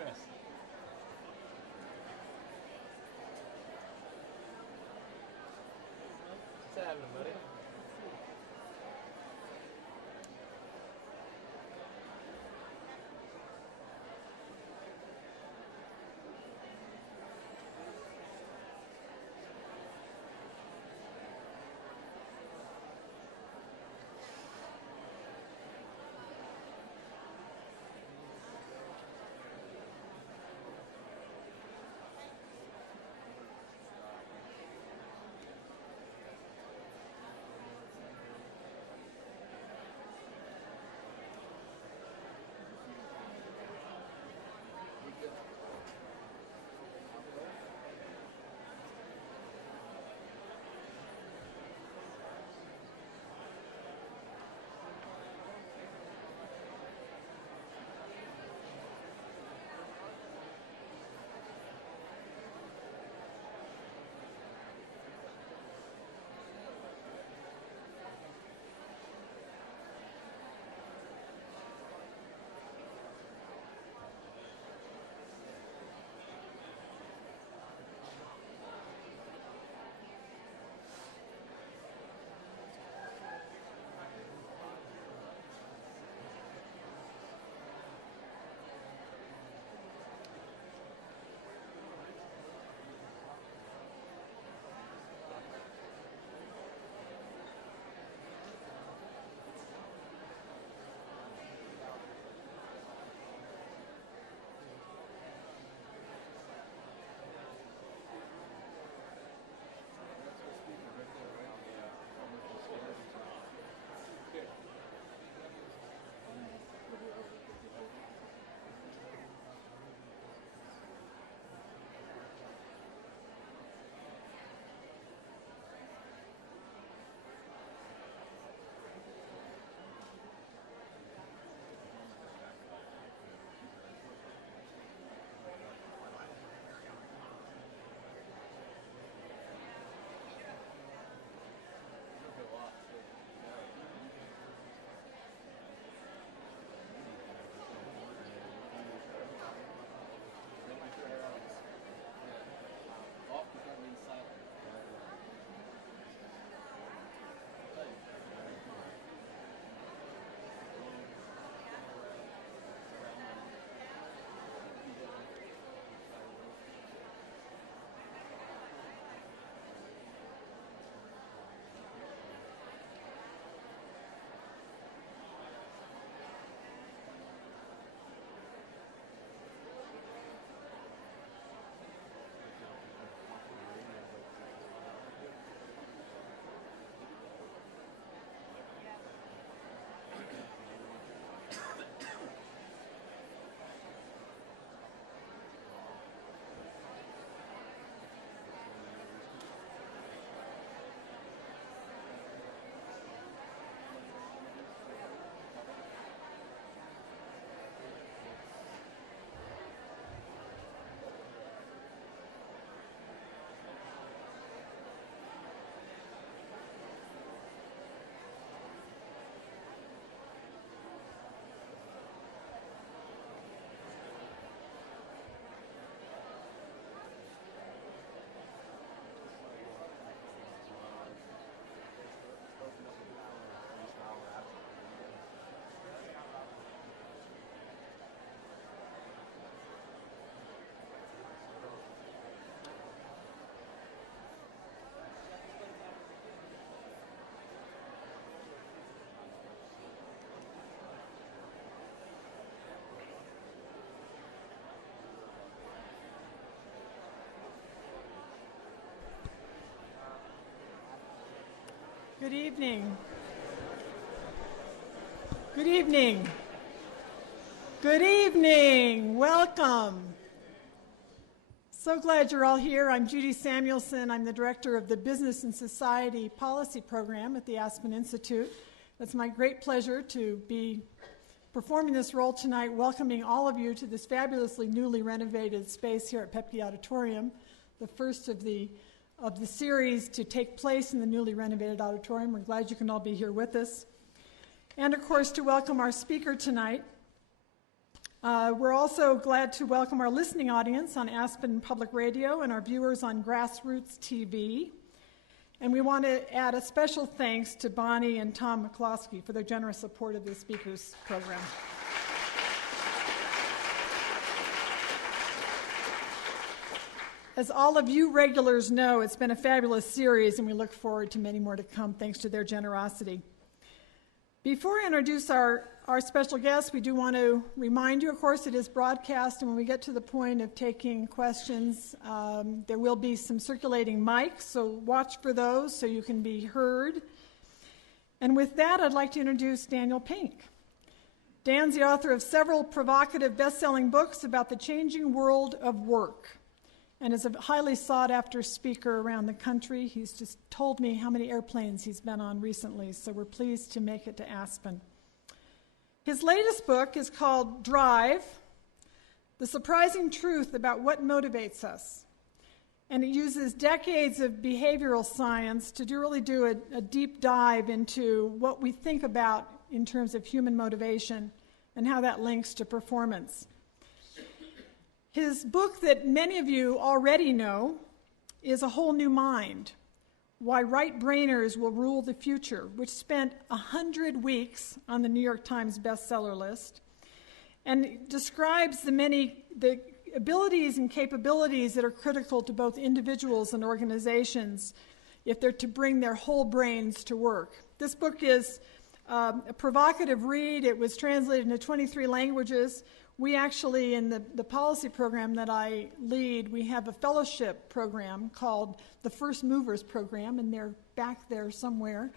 Chris. What's happening, buddy? Good evening. Good evening. Good evening. Welcome. So glad you're all here. I'm Judy Samuelson. I'm the director of the Business and Society Policy Program at the Aspen Institute. It's my great pleasure to be performing this role tonight, welcoming all of you to this fabulously newly renovated space here at Pepke Auditorium, the first of the series to take place in the newly renovated auditorium. We're glad you can all be here with us. And, of course, to welcome our speaker tonight, We're also glad to welcome our listening audience on Aspen Public Radio and our viewers on Grassroots TV. And we want to add a special thanks to Bonnie and Tom McCloskey for their generous support of the speakers program. As all of you regulars know, it's been a fabulous series, and we look forward to many more to come, thanks to their generosity. Before I introduce our special guest, we do want to remind you, of course, it is broadcast, and when we get to the point of taking questions, there will be some circulating mics, so watch for those so you can be heard. And with that, I'd like to introduce Daniel Pink. Dan's the author of several provocative best-selling books about the changing world of work, and is a highly sought-after speaker around the country. He's just told me how many airplanes he's been on recently, so we're pleased to make it to Aspen. His latest book is called Drive, The Surprising Truth About What Motivates Us. And it uses decades of behavioral science to really do a deep dive into what we think about in terms of human motivation and how that links to performance. His book that many of you already know is A Whole New Mind, Why Right-Brainers Will Rule the Future, which spent 100 weeks on the New York Times bestseller list, and describes the abilities and capabilities that are critical to both individuals and organizations if they're to bring their whole brains to work. This book is a provocative read. It was translated into 23 languages. We actually, in the policy program that I lead, we have a fellowship program called the First Movers Program, and they're back there somewhere.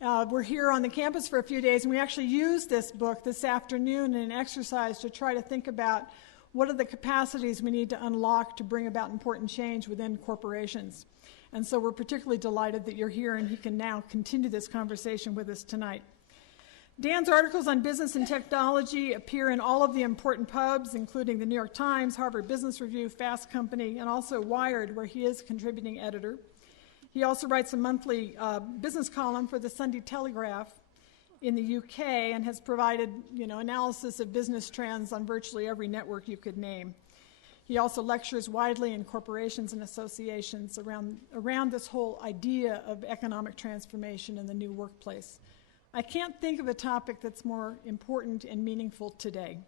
We're here on the campus for a few days, and we actually use this book this afternoon in an exercise to try to think about what are the capacities we need to unlock to bring about important change within corporations. And so we're particularly delighted that you're here, and he can now continue this conversation with us tonight. Dan's articles on business and technology appear in all of the important pubs, including the New York Times, Harvard Business Review, Fast Company, and also Wired, where he is contributing editor. He also writes a monthly business column for the Sunday Telegraph in the UK and has provided, analysis of business trends on virtually every network you could name. He also lectures widely in corporations and associations around this whole idea of economic transformation in the new workplace. I can't think of a topic that's more important and meaningful today.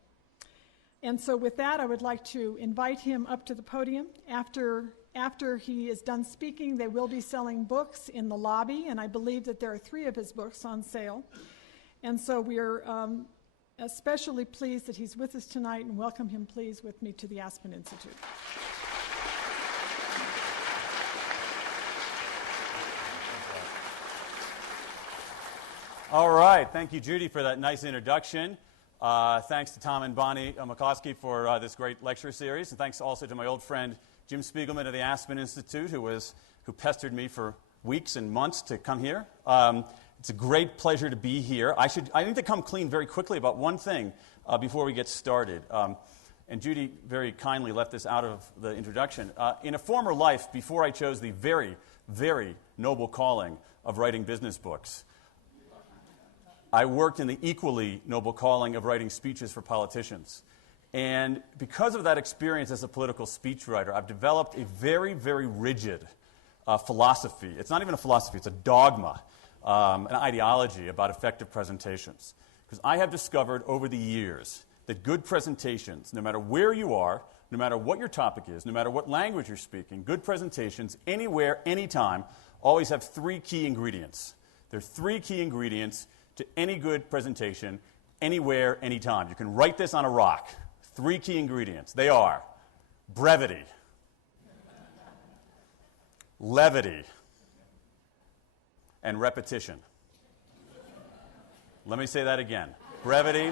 And so with that, I would like to invite him up to the podium. After he is done speaking, they will be selling books in the lobby, and I believe that there are 3 of his books on sale. And so we are especially pleased that he's with us tonight, and welcome him, please, with me to the Aspen Institute. All right. Thank you, Judy, for that nice introduction. Thanks to Tom and Bonnie McCloskey for this great lecture series. And thanks also to my old friend Jim Spiegelman of the Aspen Institute, who pestered me for weeks and months to come here. It's a great pleasure to be here. I need to come clean very quickly about one thing before we get started. And Judy very kindly left this out of the introduction. In a former life, before I chose the very, very noble calling of writing business books, I worked in the equally noble calling of writing speeches for politicians. And because of that experience as a political speechwriter, I've developed a very, very rigid philosophy. It's not even a philosophy, it's a dogma, an ideology about effective presentations. Because I have discovered over the years that good presentations, no matter where you are, no matter what your topic is, no matter what language you're speaking, good presentations, anywhere, anytime, always have 3 key ingredients. There are 3 key ingredients to any good presentation, anywhere, anytime. You can write this on a rock. 3 key ingredients. They are brevity, levity, and repetition. Let me say that again. Brevity,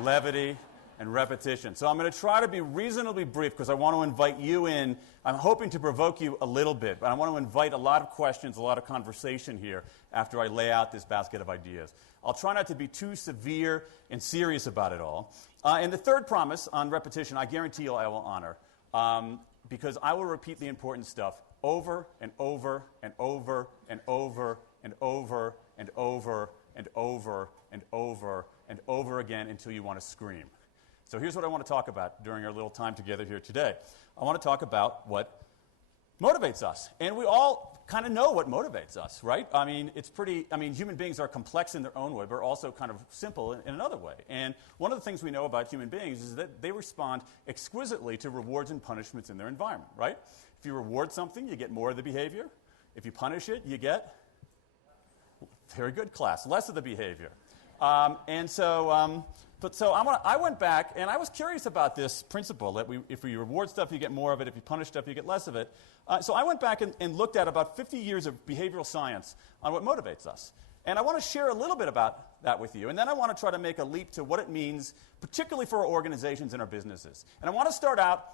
levity, and repetition. So I'm going to try to be reasonably brief because I want to invite you in. I'm hoping to provoke you a little bit, but I want to invite a lot of questions, a lot of conversation here after I lay out this basket of ideas. I'll try not to be too severe and serious about it all. And the third promise on repetition, I guarantee you I will honor, because I will repeat the important stuff over and over and over and over and over and over and over and over and over again until you want to scream. So here's what I want to talk about during our little time together here today. I want to talk about what motivates us. And we all kind of know what motivates us, right? I mean, human beings are complex in their own way, but also kind of simple in another way. And one of the things we know about human beings is that they respond exquisitely to rewards and punishments in their environment, right? If you reward something, you get more of the behavior. If you punish it, you get, very good class, less of the behavior. I went back, and I was curious about this principle that if we reward stuff, you get more of it. If you punish stuff, you get less of it. So I went back and looked at about 50 years of behavioral science on what motivates us. And I want to share a little bit about that with you. And then I want to try to make a leap to what it means, particularly for our organizations and our businesses. And I want to start out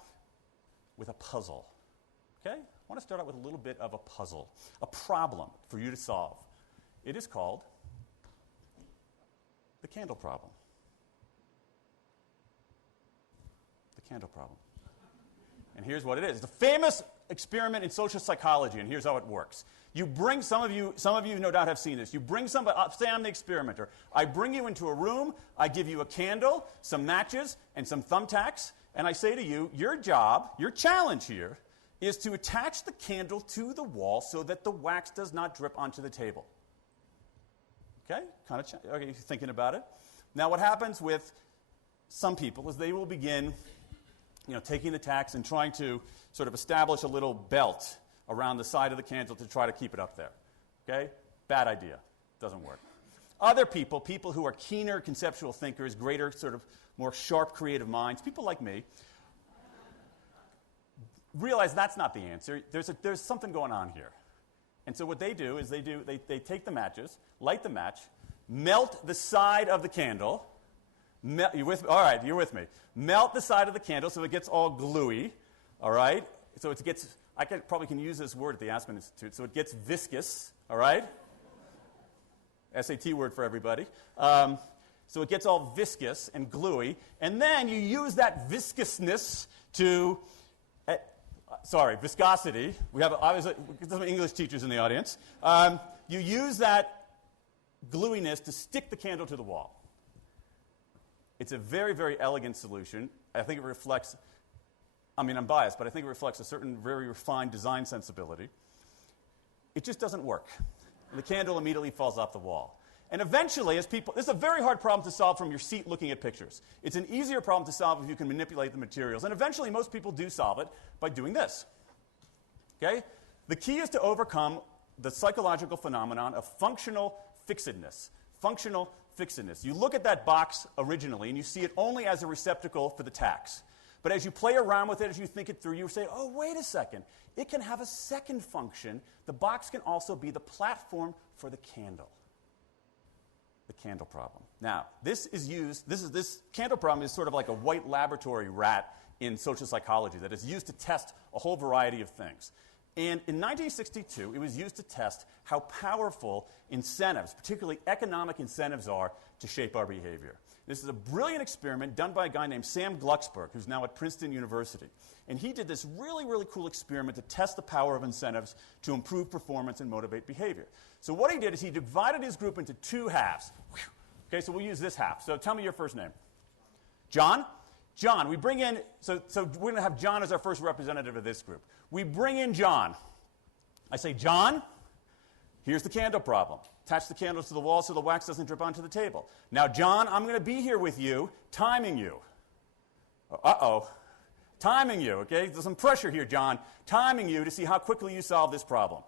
with a puzzle. Okay? I want to start out with a little bit of a puzzle, a problem for you to solve. It is called the candle problem. The candle problem. And here's what it is. It's a famous experiment in social psychology, and here's how it works. You bring, some of you no doubt have seen this. You bring somebody, say I'm the experimenter. I bring you into a room, I give you a candle, some matches, and some thumbtacks, and I say to you, your job, your challenge here, is to attach the candle to the wall so that the wax does not drip onto the table. Okay? Okay, you're thinking about it. Now what happens with some people is they will begin taking the tacks and trying to sort of establish a little belt around the side of the candle to try to keep it up there. Okay? Bad idea. Doesn't work. Other people who are keener conceptual thinkers, greater sort of more sharp creative minds, people like me, realize that's not the answer. There's something going on here. And so what they do is they take the matches, light the match, melt the side of the candle. You with me? All right, you're with me. Melt the side of the candle so it gets all gluey. All right? So it gets, probably can use this word at the Aspen Institute, so it gets viscous. All right? SAT word for everybody. So it gets all viscous and gluey. And then you use that viscousness to viscosity. We have obviously some English teachers in the audience. You use that gluiness to stick the candle to the wall. It's a very, very elegant solution. I think it reflects, I'm biased, but I think it reflects a certain very refined design sensibility. It just doesn't work. The candle immediately falls off the wall. And eventually, this is a very hard problem to solve from your seat looking at pictures. It's an easier problem to solve if you can manipulate the materials. And eventually, most people do solve it by doing this. Okay? The key is to overcome the psychological phenomenon of functional fixedness. Functional fixedness. You look at that box originally, and you see it only as a receptacle for the tacks. But as you play around with it, as you think it through, you say, oh, wait a second. It can have a second function. The box can also be the platform for the candle. The candle problem. Now, this candle problem is sort of like a white laboratory rat in social psychology that is used to test a whole variety of things. And in 1962, it was used to test how powerful incentives, particularly economic incentives, are to shape our behavior. This is a brilliant experiment done by a guy named Sam Glucksberg, who's now at Princeton University. And he did this really, really cool experiment to test the power of incentives to improve performance and motivate behavior. So what he did is he divided his group into two halves. Okay, so we'll use this half. So tell me your first name. John? John, we bring in, so we're going to have John as our first representative of this group. We bring in John. I say, John, here's the candle problem. Attach the candles to the wall so the wax doesn't drip onto the table. Now, John, I'm going to be here with you, timing you. Uh-oh. Timing you, okay? There's some pressure here, John. Timing you to see how quickly you solve this problem.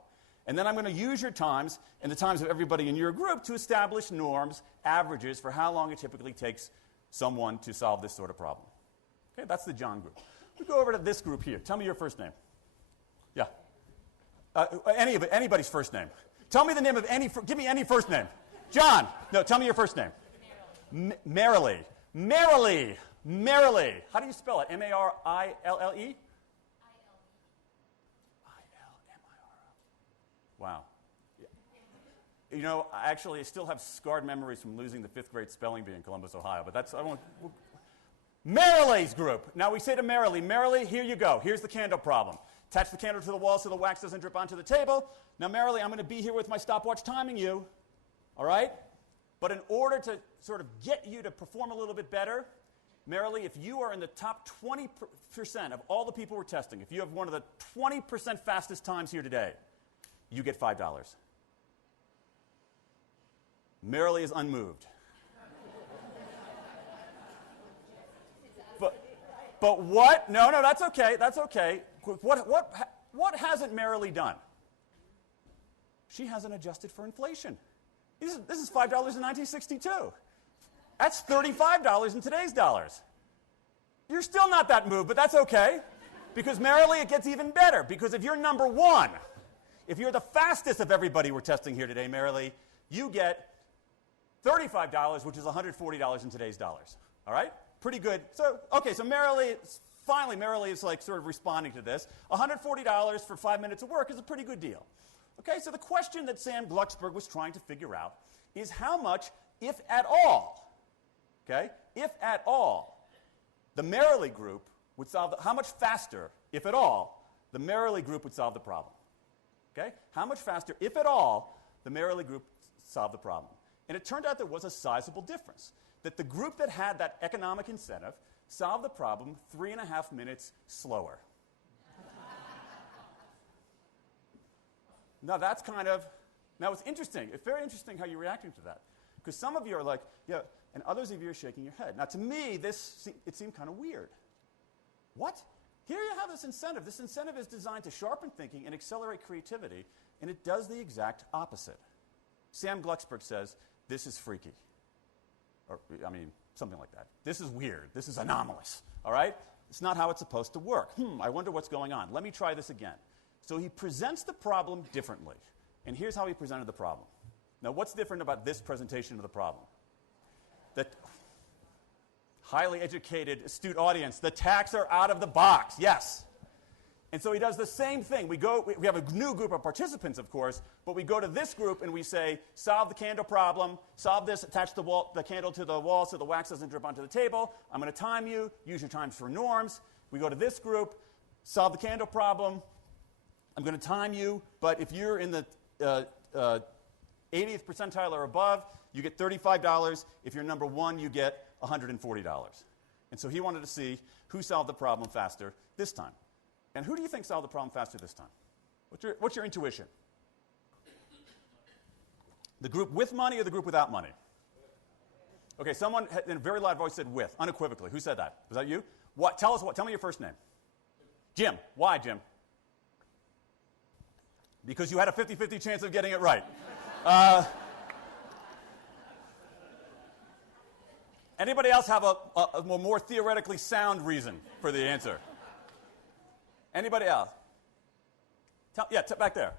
And then I'm going to use your times and the times of everybody in your group to establish norms, averages, for how long it typically takes someone to solve this sort of problem. Okay, that's the John group. We go over to this group here. Tell me your first name. Yeah. Anybody's first name. Tell me the name of give me any first name. John. No, tell me your first name. Merrily. Merrily. Merrily. How do you spell it? M-A-R-I-L-L-E? Wow. You know, actually, I still have scarred memories from losing the 5th grade spelling bee in Columbus, Ohio, but that's, I won't. Merrily's group. Now we say to Merrily, Merrily, here you go. Here's the candle problem. Attach the candle to the wall so the wax doesn't drip onto the table. Now, Merrily, I'm going to be here with my stopwatch timing you, all right? But in order to sort of get you to perform a little bit better, Merrily, if you are in the top 20% of all the people we're testing, if you have one of the 20% fastest times here today, you get $5. Merrily is unmoved. But what? No, that's okay. That's okay. What hasn't Merrily done? She hasn't adjusted for inflation. This is $5 in 1962. That's $35 in today's dollars. You're still not that moved, but that's okay. Because Merrily, it gets even better. Because if you're number one, if you're the fastest of everybody we're testing here today, Merrily, you get $35, which is $140 in today's dollars. All right? Pretty good. So Merrily, finally, Merrily is like sort of responding to this. $140 for 5 minutes of work is a pretty good deal. Okay, so the question that Sam Glucksberg was trying to figure out is how much, if at all, if at all, the Merrily group would solve, how much faster, if at all, the Merrily group would solve the problem. Okay? How much faster, if at all, the Merrily group solved the problem. And it turned out there was a sizable difference, that the group that had that economic incentive solved the problem 3.5 minutes slower. Now that's it's interesting. It's very interesting how you're reacting to that. Because some of you are like, yeah, and others of you are shaking your head. Now to me, it seemed kind of weird. What? Here you have this incentive. This incentive is designed to sharpen thinking and accelerate creativity, and it does the exact opposite. Sam Glucksberg says, this is freaky. Or, something like that. This is weird. This is anomalous. All right? It's not how it's supposed to work. I wonder what's going on. Let me try this again. So he presents the problem differently. And here's how he presented the problem. Now, what's different about this presentation of the problem? The highly educated, astute audience, the tacks are out of the box. Yes. And so he does the same thing. We have a new group of participants, of course, but we go to this group and we say, solve the candle problem, solve this, attach the candle to the wall so the wax doesn't drip onto the table. I'm going to time you. Use your times for norms. We go to this group, solve the candle problem. I'm going to time you, but if you're in the 80th percentile or above, you get $35. If you're number one, you get $140. And so he wanted to see who solved the problem faster this time. And who do you think solved the problem faster this time? What's your intuition? The group with money or the group without money? Okay, someone in a very loud voice said with, unequivocally. Who said that? Was that you? What? Tell me your first name. Jim. Why, Jim? Because you had a 50-50 chance of getting it right. Anybody else have a more theoretically sound reason for the answer? Anybody else? Back there.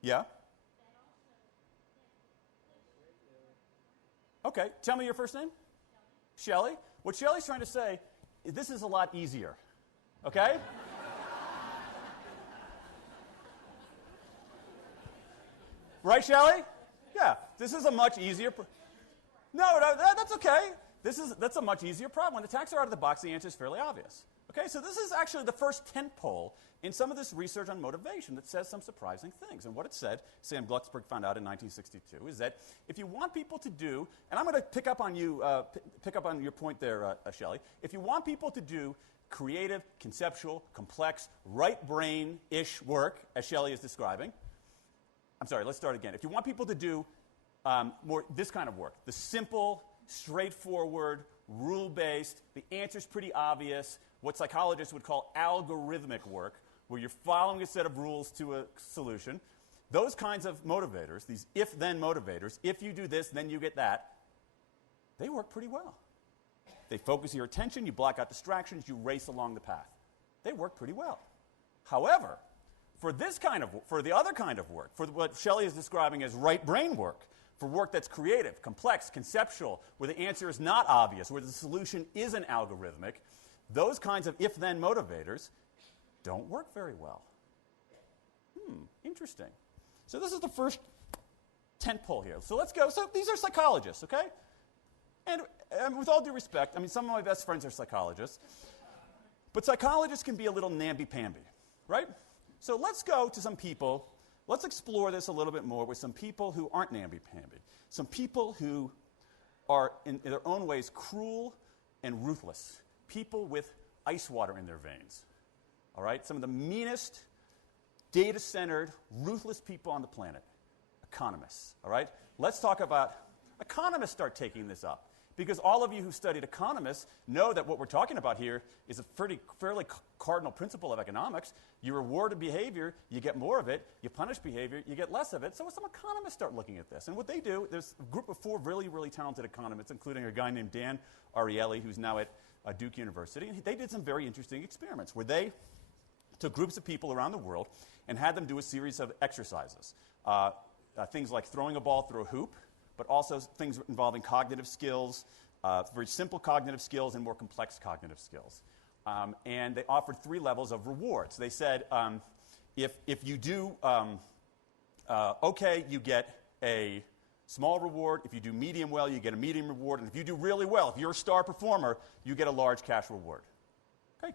Yeah? Okay, tell me your first name. Shelley. What Shelley's trying to say is this is a lot easier. Okay? Right, Shelley? Yeah, this is a much easier. No, that's okay. That's a much easier problem. When the tacks are out of the box, the answer is fairly obvious. Okay, so this is actually the first tentpole in some of this research on motivation that says some surprising things. And what it said, Sam Glucksberg found out in 1962, is that if you want people to do, and I'm going to pick up on your point there, Shelley. If you want people to do creative, conceptual, complex, right brain-ish work, as Shelley is describing. I'm sorry, let's start again. If you want people to do more this kind of work, the simple, straightforward, rule-based, the answer's pretty obvious, what psychologists would call algorithmic work, where you're following a set of rules to a solution, those kinds of motivators, these if-then motivators, if you do this, then you get that, they work pretty well. They focus your attention, you block out distractions, you race along the path. They work pretty well. However, for the other kind of work, for what Shelley is describing as right brain work, for work that's creative, complex, conceptual, where the answer is not obvious, where the solution isn't algorithmic, those kinds of if-then motivators don't work very well. Interesting. So this is the first tentpole here. So let's go. So these are psychologists, okay? And with all due respect, some of my best friends are psychologists, but psychologists can be a little namby-pamby, right? So let's go to some people. Let's explore this a little bit more with some people who aren't namby-pamby. Some people who are, in their own ways, cruel and ruthless. People with ice water in their veins. All right? Some of the meanest, data-centered, ruthless people on the planet. Economists. All right? Let's talk about economists. Start taking this up. Because all of you who studied economists know that what we're talking about here is a fairly cardinal principle of economics. You reward behavior, you get more of it. You punish behavior, you get less of it. So some economists start looking at this. And what they do, there's a group of 4 really, really talented economists, including a guy named Dan Ariely, who's now at Duke University. And they did some very interesting experiments where they took groups of people around the world and had them do a series of exercises. Things like throwing a ball through a hoop, but also things involving cognitive skills, very simple cognitive skills and more complex cognitive skills. And they offered 3 levels of rewards. They said, if you do okay, you get a small reward. If you do medium well, you get a medium reward. And if you do really well, if you're a star performer, you get a large cash reward. Okay?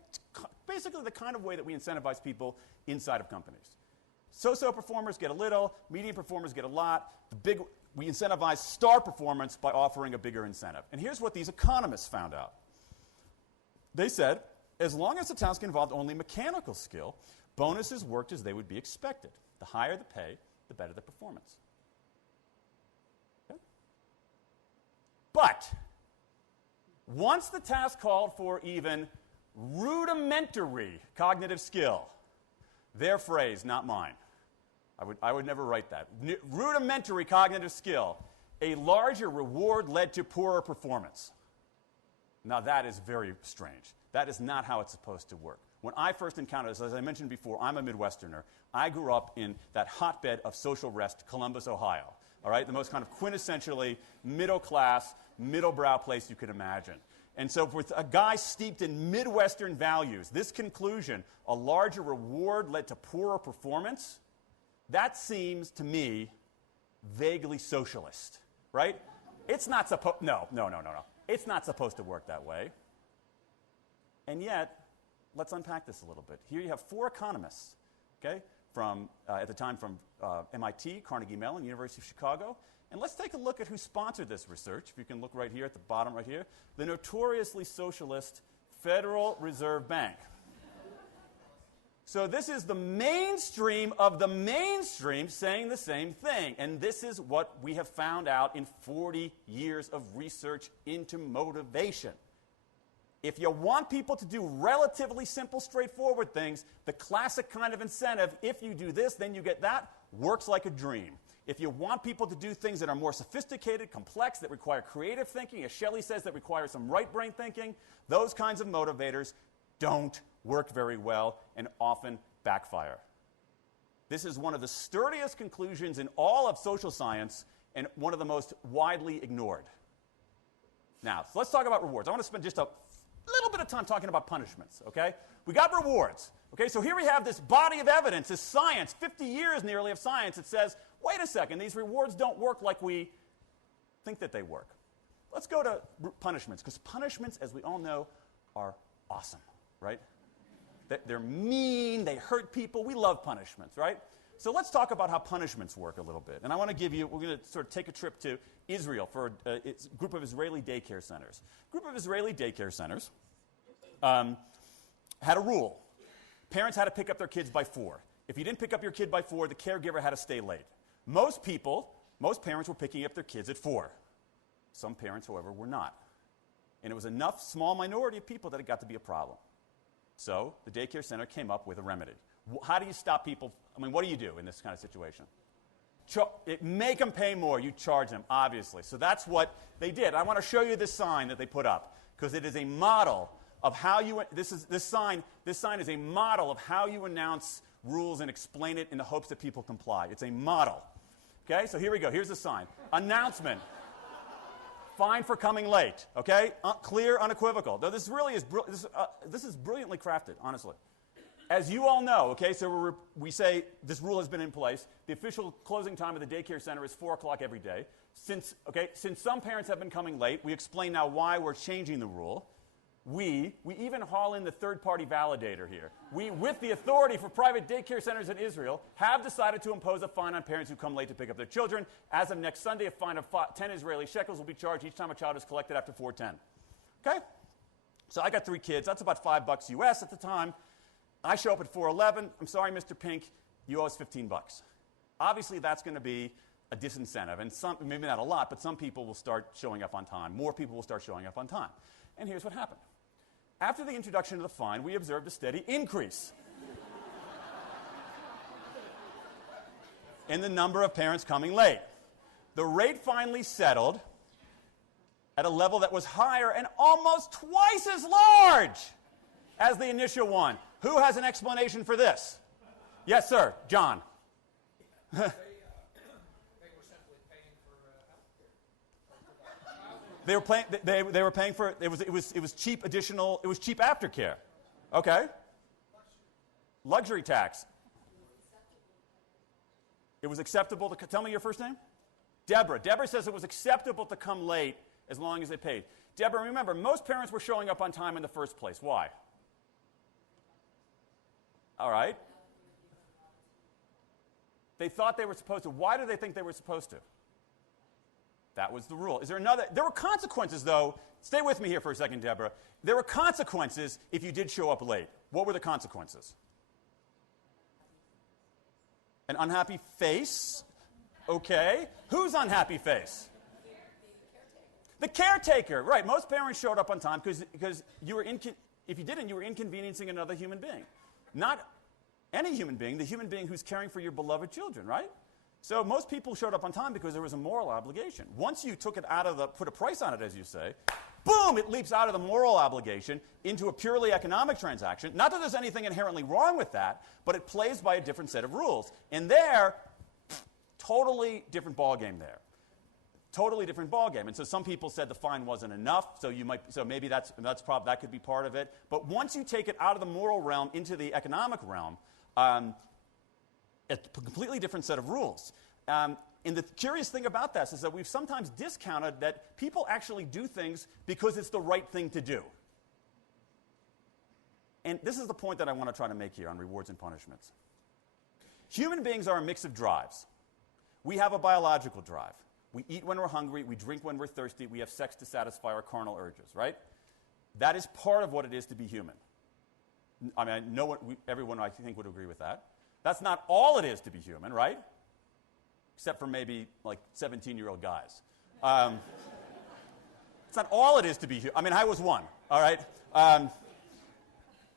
Basically the kind of way that we incentivize people inside of companies. So-so performers get a little, medium performers get a lot. We incentivize star performance by offering a bigger incentive. And here's what these economists found out. They said, as long as the task involved only mechanical skill, bonuses worked as they would be expected. The higher the pay, the better the performance. Okay? But once the task called for even rudimentary cognitive skill, their phrase, not mine. I would never write that. Rudimentary cognitive skill, a larger reward led to poorer performance. Now that is very strange. That is not how it's supposed to work. When I first encountered this, as I mentioned before, I'm a Midwesterner. I grew up in that hotbed of social rest, Columbus, Ohio. All right, the most kind of quintessentially middle class, middle brow place you could imagine. And so with a guy steeped in Midwestern values, this conclusion, a larger reward led to poorer performance, that seems to me vaguely socialist, right? It's not supposed, no. It's not supposed to work that way. And yet, let's unpack this a little bit. Here you have 4 economists, okay, from, at the time from MIT, Carnegie Mellon, University of Chicago. And let's take a look at who sponsored this research. If you can look right here at the bottom right here. The notoriously socialist Federal Reserve Bank. So this is the mainstream of the mainstream saying the same thing. And this is what we have found out in 40 years of research into motivation. If you want people to do relatively simple, straightforward things, the classic kind of incentive, if you do this, then you get that, works like a dream. If you want people to do things that are more sophisticated, complex, that require creative thinking, as Shelley says, that require some right brain thinking, those kinds of motivators don't work very well and often backfire. This is one of the sturdiest conclusions in all of social science and one of the most widely ignored. Now, so let's talk about rewards. I want to spend just a little bit of time talking about punishments, okay? We got rewards, okay? So here we have this body of evidence, this science, 50 years nearly of science that says, wait a second, these rewards don't work like we think that they work. Let's go to punishments, because punishments, as we all know, are awesome, right? They're mean, they hurt people. We love punishments, right? So let's talk about how punishments work a little bit. And I want to give you, we're going to sort of take a trip to Israel for a group of Israeli daycare centers. A group of Israeli daycare centers had a rule. Parents had to pick up their kids by 4. If you didn't pick up your kid by 4, the caregiver had to stay late. Most parents were picking up their kids at 4. Some parents, however, were not. And it was enough small minority of people that it got to be a problem. So the daycare center came up with a remedy. How do you stop people? I mean, what do you do in this kind of situation? Make them pay more. You charge them, obviously. So that's what they did. I want to show you this sign that they put up because it is a model of how you. This sign is a model of how you announce rules and explain it in the hopes that people comply. It's a model. Okay, so here we go. Here's the sign. Announcement. Fine for coming late, okay? Clear, unequivocal. Though this really is, this is brilliantly crafted, honestly. As you all know, okay, so we say this rule has been in place. The official closing time of the daycare center is 4 o'clock every day. Since some parents have been coming late, we explain now why we're changing the rule. we even haul in the third-party validator here. We, with the authority for private daycare centers in Israel, have decided to impose a fine on parents who come late to pick up their children. As of next Sunday, a fine of 10 Israeli shekels will be charged each time a child is collected after 4:10. Okay? So I got 3 kids. That's about $5 US at the time. I show up at 4:11. I'm sorry, Mr. Pink, you owe us $15. Obviously, that's going to be a disincentive, and some, maybe not a lot, but some people will start showing up on time. More people will start showing up on time. And here's what happened. After the introduction of the fine, we observed a steady increase in the number of parents coming late. The rate finally settled at a level that was higher and almost twice as large as the initial one. Who has an explanation for this? Yes, sir. John. They were paying for it was cheap additional, it was cheap aftercare. Okay. Luxury tax. It was acceptable to tell me your first name? Deborah. Deborah says it was acceptable to come late as long as they paid. Deborah, remember, most parents were showing up on time in the first place. Why? All right. They thought they were supposed to. Why do they think they were supposed to? That was the rule. Is there another? There were consequences, though. Stay with me here for a second, Deborah. There were consequences if you did show up late. What were the consequences? An unhappy face? Okay. Whose unhappy face? The caretaker. Right. Most parents showed up on time because you were if you didn't, you were inconveniencing another human being. Not any human being, the human being who's caring for your beloved children, right? So most people showed up on time because there was a moral obligation. Once you took it out of put a price on it, as you say, boom, it leaps out of the moral obligation into a purely economic transaction. Not that there's anything inherently wrong with that, but it plays by a different set of rules. And there, totally different ballgame there. Totally different ballgame. And so some people said the fine wasn't enough, so maybe that could be part of it. But once you take it out of the moral realm into the economic realm, a completely different set of rules. And the curious thing about this is that we've sometimes discounted that people actually do things because it's the right thing to do. And this is the point that I want to try to make here on rewards and punishments. Human beings are a mix of drives. We have a biological drive. We eat when we're hungry, we drink when we're thirsty, we have sex to satisfy our carnal urges, right? That is part of what it is to be human. I mean, everyone I think would agree with that. That's not all it is to be human, right? Except for maybe like 17-year-old guys. It's not all it is to be human. I mean, I was one, all right?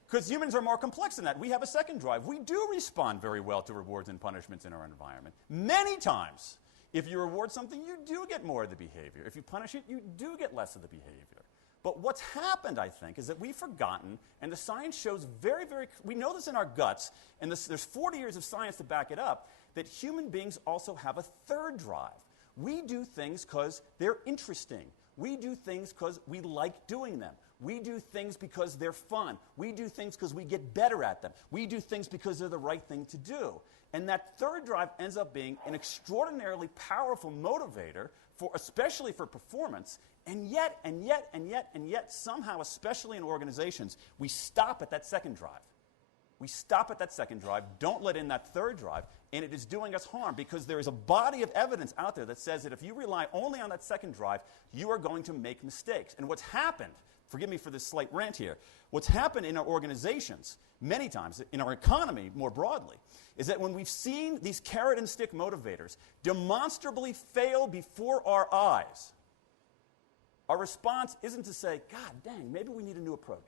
Because humans are more complex than that. We have a second drive. We do respond very well to rewards and punishments in our environment. Many times, if you reward something, you do get more of the behavior. If you punish it, you do get less of the behavior. But what's happened, I think, is that we've forgotten, and the science shows we know this in our guts, and there's 40 years of science to back it up, that human beings also have a third drive. We do things because they're interesting. We do things because we like doing them. We do things because they're fun. We do things because we get better at them. We do things because they're the right thing to do. And that third drive ends up being an extraordinarily powerful motivator, especially for performance. And yet, somehow, especially in organizations, we stop at that second drive. We stop at that second drive, don't let in that third drive, and it is doing us harm because there is a body of evidence out there that says that if you rely only on that second drive, you are going to make mistakes. And what's happened, forgive me for this slight rant here, what's happened in our organizations, many times, in our economy more broadly, is that when we've seen these carrot and stick motivators demonstrably fail before our eyes, our response isn't to say, God dang, maybe we need a new approach.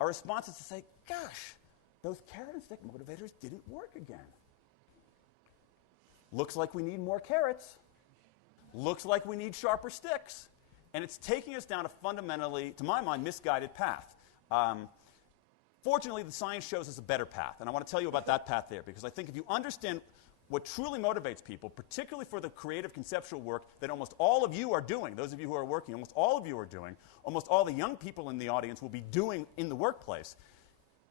Our response is to say, gosh, those carrot and stick motivators didn't work again. Looks like we need more carrots. Looks like we need sharper sticks. And it's taking us down a fundamentally, to my mind, misguided path. Fortunately, the science shows us a better path. And I want to tell you about that path there, because I think if you understand what truly motivates people, particularly for the creative conceptual work that almost all of you are doing, those of you who are working, almost all of you are doing, almost all the young people in the audience will be doing in the workplace,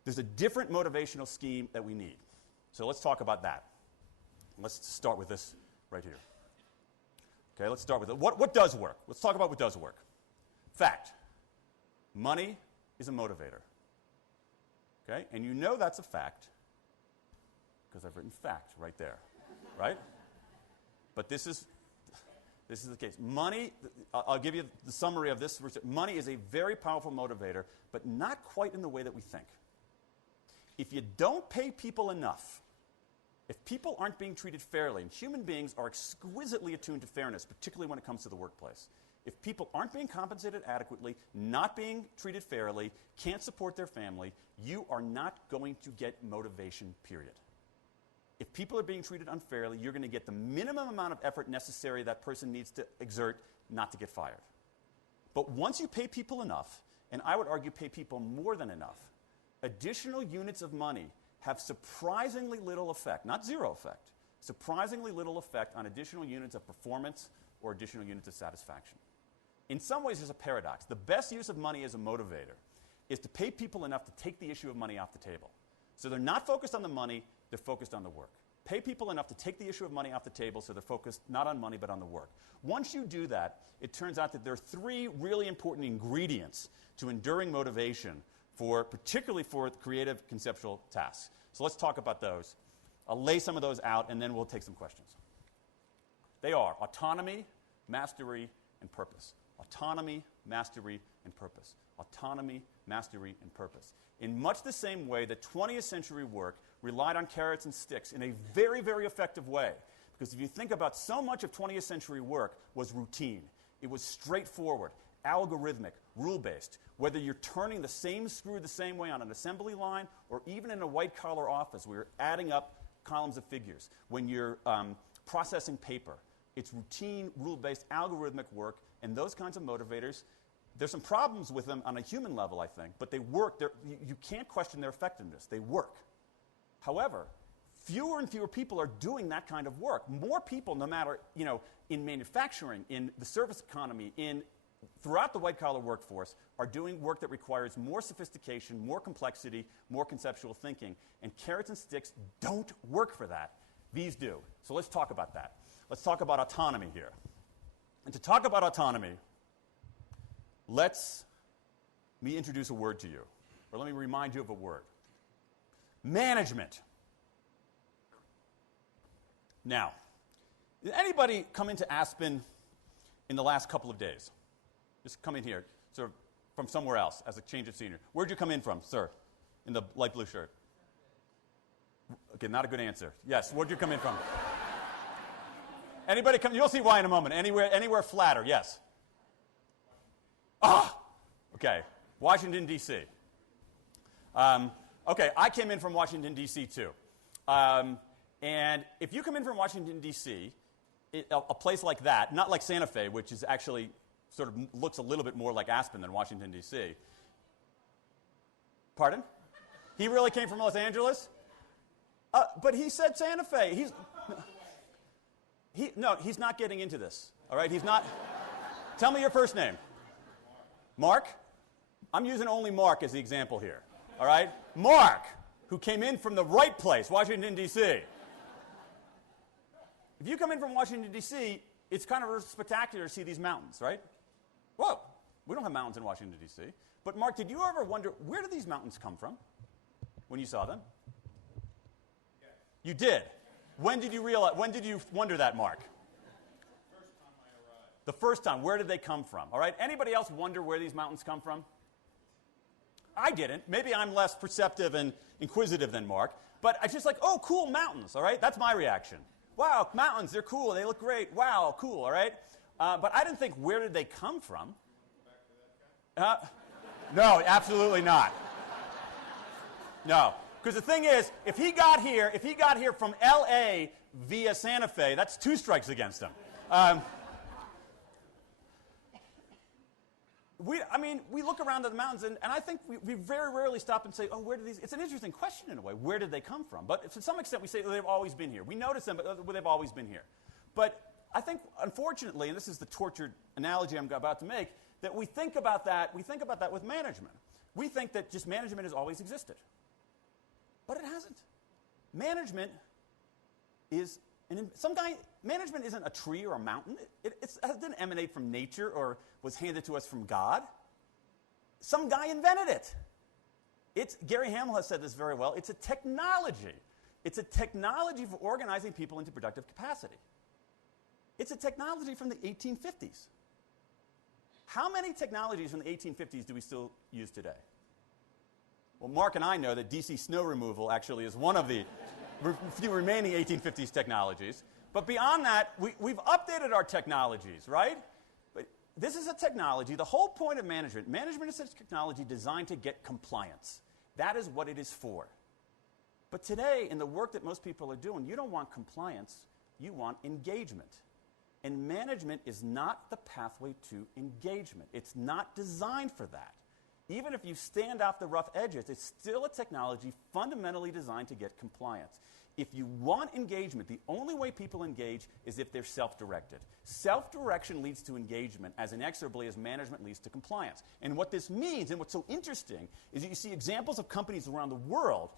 there's a different motivational scheme that we need. So let's talk about that. Let's start with this right here. Okay, let's start with it. What does work? Let's talk about what does work. Fact. Money is a motivator. Okay? And you know that's a fact because I've written fact right there. Right? But this is the case. Money, I'll give you the summary of this. Money is a very powerful motivator, but not quite in the way that we think. If you don't pay people enough, if people aren't being treated fairly, and human beings are exquisitely attuned to fairness, particularly when it comes to the workplace. If people aren't being compensated adequately, not being treated fairly, can't support their family, you are not going to get motivation, period. If people are being treated unfairly, you're going to get the minimum amount of effort necessary that person needs to exert not to get fired. But once you pay people enough, and I would argue pay people more than enough, additional units of money have surprisingly little effect, not zero effect, surprisingly little effect on additional units of performance or additional units of satisfaction. In some ways, there's a paradox. The best use of money as a motivator is to pay people enough to take the issue of money off the table. So they're not focused on the money, they're focused on the work. Pay people enough to take the issue of money off the table so they're focused not on money but on the work. Once you do that, it turns out that there are three really important ingredients to enduring motivation, particularly for creative conceptual tasks. So let's talk about those. I'll lay some of those out and then we'll take some questions. They are autonomy, mastery, and purpose. Autonomy, mastery, and purpose. Autonomy, mastery, and purpose. In much the same way that 20th century work relied on carrots and sticks in a very, very effective way. Because if you think about so much of 20th century work was routine. It was straightforward, algorithmic, rule-based. Whether you're turning the same screw the same way on an assembly line or even in a white-collar office where you're adding up columns of figures. When you're processing paper, it's routine, rule-based, algorithmic work, and those kinds of motivators, there's some problems with them on a human level, I think, but they work. You can't question their effectiveness. They work. However, fewer and fewer people are doing that kind of work. More people, no matter, in manufacturing, in the service economy, throughout the white-collar workforce, are doing work that requires more sophistication, more complexity, more conceptual thinking. And carrots and sticks don't work for that. These do. So let's talk about that. Let's talk about autonomy here. And to talk about autonomy, let me introduce a word to you. Or let me remind you of a word. Management. Now, did anybody come into Aspen in the last couple of days? Just come in here, sort of from somewhere else as a change of scenery. Where'd you come in from, sir, in the light blue shirt? Okay, not a good answer. Yes, where'd you come in from? Anybody come? You'll see why in a moment. Anywhere flatter, yes. Okay, Washington, D.C. Okay, I came in from Washington, D.C. too. And if you come in from Washington, D.C., a place like that, not like Santa Fe, which is actually sort of looks a little bit more like Aspen than Washington, D.C. Pardon? He really came from Los Angeles? But he said Santa Fe. He's not getting into this. All right, he's not. Tell me your first name. Mark? I'm using only Mark as the example here. All right? Mark, who came in from the right place, Washington, D.C. If you come in from Washington, D.C., it's kind of spectacular to see these mountains, right? Whoa, we don't have mountains in Washington, D.C. But Mark, did you ever wonder, where do these mountains come from when you saw them? Yes. You did? When did you wonder that, Mark? First time I arrived. The first time. Where did they come from? All right, anybody else wonder where these mountains come from? I didn't. Maybe I'm less perceptive and inquisitive than Mark. But I just like, oh, cool mountains, all right? That's my reaction. Wow, mountains, they're cool. They look great. Wow, cool, all right? But I didn't think, where did they come from? No, absolutely not. No, because the thing is, if he got here from L.A. via Santa Fe, that's 2 strikes against him. We look around at the mountains, and I think we very rarely stop and say, oh, where do these... It's an interesting question in a way. Where did they come from? But to some extent, we say, oh, they've always been here. We notice them, but they've always been here. But I think, unfortunately, and this is the tortured analogy I'm about to make, that we think about that with management. We think that just management has always existed. But it hasn't. Management is... management isn't a tree or a mountain. It didn't emanate from nature or was handed to us from God. some guy invented it. Gary Hamel has said this very well. It's a technology. It's a technology for organizing people into productive capacity. It's a technology from the 1850s. How many technologies from the 1850s do we still use today? Well, Mark and I know that DC snow removal actually is one of the few remaining 1850s technologies. But beyond that, we've updated our technologies, right? But this is a technology. The whole point of management is a technology designed to get compliance. That is what it is for. But today, in the work that most people are doing, you don't want compliance, you want engagement. And management is not the pathway to engagement. It's not designed for that. Even if you stand off the rough edges, it's still a technology fundamentally designed to get compliance. If you want engagement, the only way people engage is if they're self-directed. Self-direction leads to engagement as inexorably as management leads to compliance. And what this means, and what's so interesting, is that you see examples of companies around the world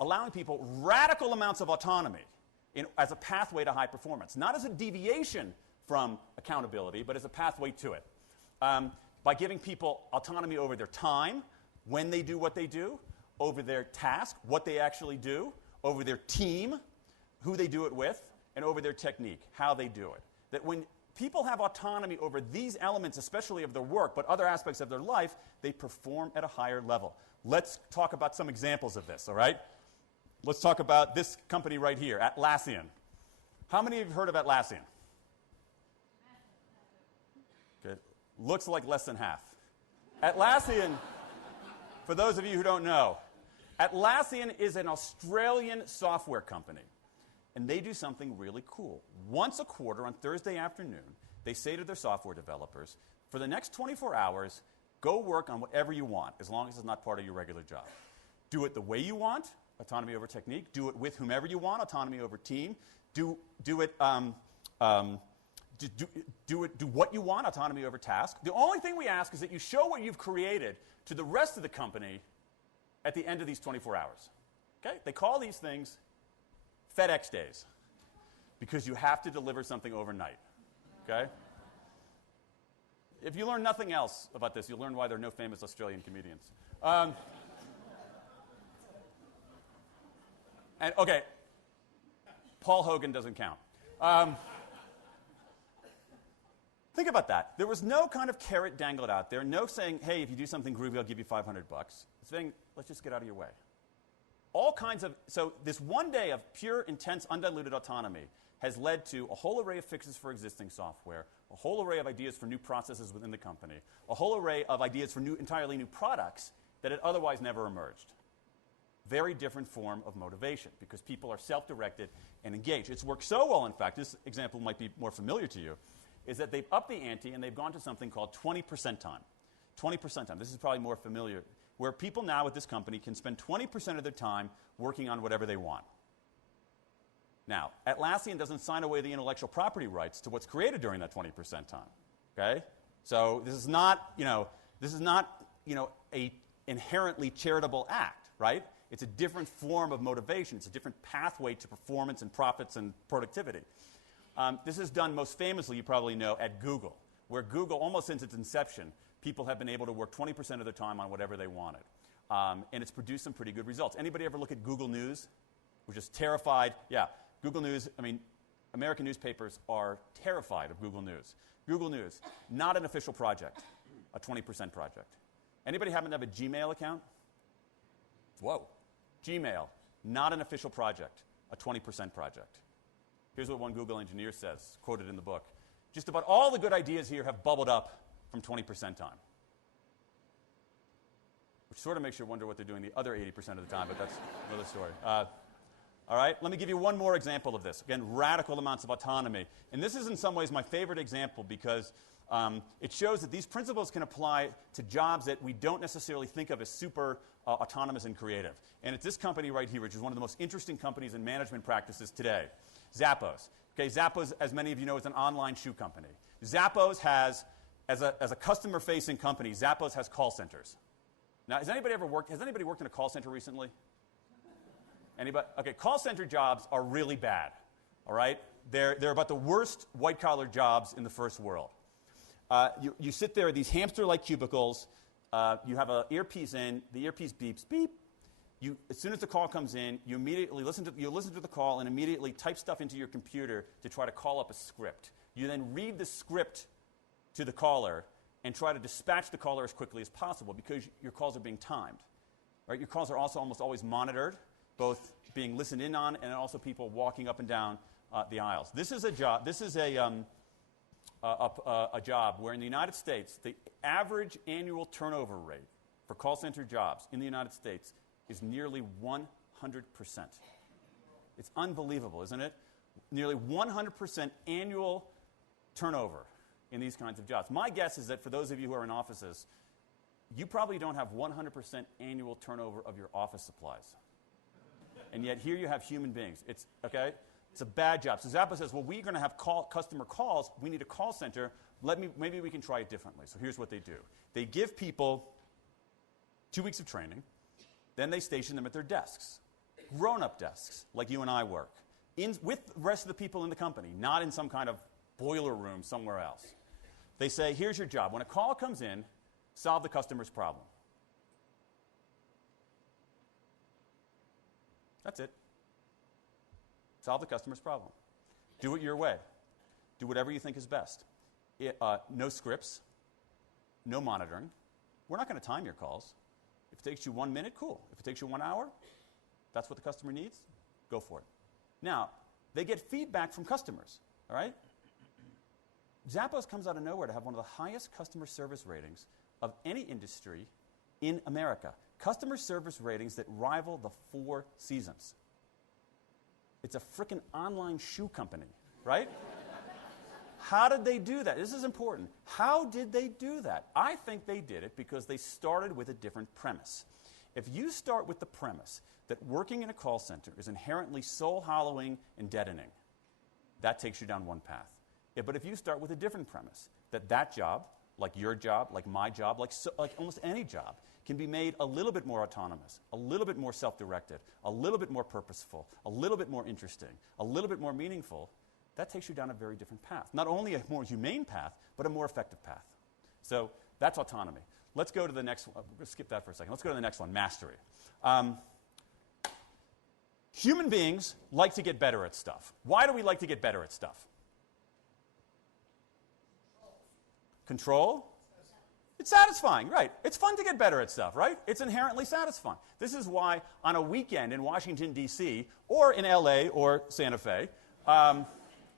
allowing people radical amounts of autonomy as a pathway to high performance. Not as a deviation from accountability, but as a pathway to it. By giving people autonomy over their time, when they do what they do, over their task, what they actually do, over their team, who they do it with, and over their technique, how they do it. That when people have autonomy over these elements, especially of their work, but other aspects of their life, they perform at a higher level. Let's talk about some examples of this, all right? Let's talk about this company right here, Atlassian. How many of you have heard of Atlassian? Good. Looks like less than half. Atlassian, for those of you who don't know, Atlassian is an Australian software company, and they do something really cool. Once a quarter on Thursday afternoon, they say to their software developers, for the next 24 hours, go work on whatever you want, as long as it's not part of your regular job. Do it the way you want, autonomy over technique. Do it with whomever you want, autonomy over team. Do what you want, autonomy over task. The only thing we ask is that you show what you've created to the rest of the company at the end of these 24 hours. Okay? They call these things FedEx days because you have to deliver something overnight. Okay? If you learn nothing else about this, you'll learn why there are no famous Australian comedians. And okay, Paul Hogan doesn't count. Think about that. There was no kind of carrot dangled out there, no saying, hey, if you do something groovy, I'll give you $500. It's saying, let's just get out of your way. So this one day of pure, intense, undiluted autonomy has led to a whole array of fixes for existing software, a whole array of ideas for new processes within the company, a whole array of ideas for entirely new products that had otherwise never emerged. Very different form of motivation because people are self-directed and engaged. It's worked so well, in fact, this example might be more familiar to you, is that they've upped the ante and they've gone to something called 20% time. 20% time. This is probably more familiar, where people now at this company can spend 20% of their time working on whatever they want. Now, Atlassian doesn't sign away the intellectual property rights to what's created during that 20% time. Okay? So this is not a inherently charitable act, right? It's a different form of motivation. It's a different pathway to performance and profits and productivity. This is done most famously, you probably know, at Google, where Google, almost since its inception, people have been able to work 20% of their time on whatever they wanted. And it's produced some pretty good results. Anybody ever look at Google News? We're just terrified. Yeah, Google News, American newspapers are terrified of Google News. Google News, not an official project, a 20% project. Anybody happen to have a Gmail account? Whoa. Gmail, not an official project, a 20% project. Here's what one Google engineer says, quoted in the book. Just about all the good ideas here have bubbled up from 20% time. Which sort of makes you wonder what they're doing the other 80% of the time, but that's another story. All right, let me give you one more example of this. Again, radical amounts of autonomy. And this is in some ways my favorite example because it shows that these principles can apply to jobs that we don't necessarily think of as super autonomous and creative. And it's this company right here, which is one of the most interesting companies in management practices today, Zappos. Okay, Zappos, as many of you know, is an online shoe company. Zappos has, as a customer-facing company, Zappos has call centers. Now, has anybody worked in a call center recently? Anybody? Okay, call center jobs are really bad, all right? They're about the worst white-collar jobs in the first world. You sit there at these hamster-like cubicles. You have an earpiece in. The earpiece beeps, beep. As soon as the call comes in, you immediately listen to the call and immediately type stuff into your computer to try to call up a script. You then read the script to the caller and try to dispatch the caller as quickly as possible because your calls are being timed. Right? Your calls are also almost always monitored, both being listened in on and also people walking up and down the aisles. This is a job. This is a job where in the United States, the average annual turnover rate for call center jobs in the United States is nearly 100%. It's unbelievable, isn't it? Nearly 100% annual turnover in these kinds of jobs. My guess is that for those of you who are in offices, you probably don't have 100% annual turnover of your office supplies. And yet here you have human beings. It's a bad job. So Zappos says, well, we're going to have customer calls. We need a call center. Maybe we can try it differently. So here's what they do. They give people 2 weeks of training. Then they station them at their desks, grown-up desks, like you and I work, with the rest of the people in the company, not in some kind of boiler room somewhere else. They say, here's your job. When a call comes in, solve the customer's problem. That's it. Solve the customer's problem. Do it your way. Do whatever you think is best. No scripts, no monitoring. We're not going to time your calls. If it takes you 1 minute, cool. If it takes you 1 hour, that's what the customer needs, go for it. Now, they get feedback from customers, all right? Zappos comes out of nowhere to have one of the highest customer service ratings of any industry in America. Customer service ratings that rival the Four Seasons. It's a frickin' online shoe company, right? How did they do that? This is important. How did they do that? I think they did it because they started with a different premise. If you start with the premise that working in a call center is inherently soul-hollowing and deadening, that takes you down one path. But if you start with a different premise, that job, like your job, like my job, like almost any job, can be made a little bit more autonomous, a little bit more self-directed, a little bit more purposeful, a little bit more interesting, a little bit more meaningful, that takes you down a very different path. Not only a more humane path, but a more effective path. So that's autonomy. Let's go to the next one. We're going to skip that for a second. Let's go to the next one, mastery. Human beings like to get better at stuff. Why do we like to get better at stuff? Control? It's satisfying, right? It's fun to get better at stuff, right? It's inherently satisfying. This is why on a weekend in Washington, D.C., or in L.A. or Santa Fe,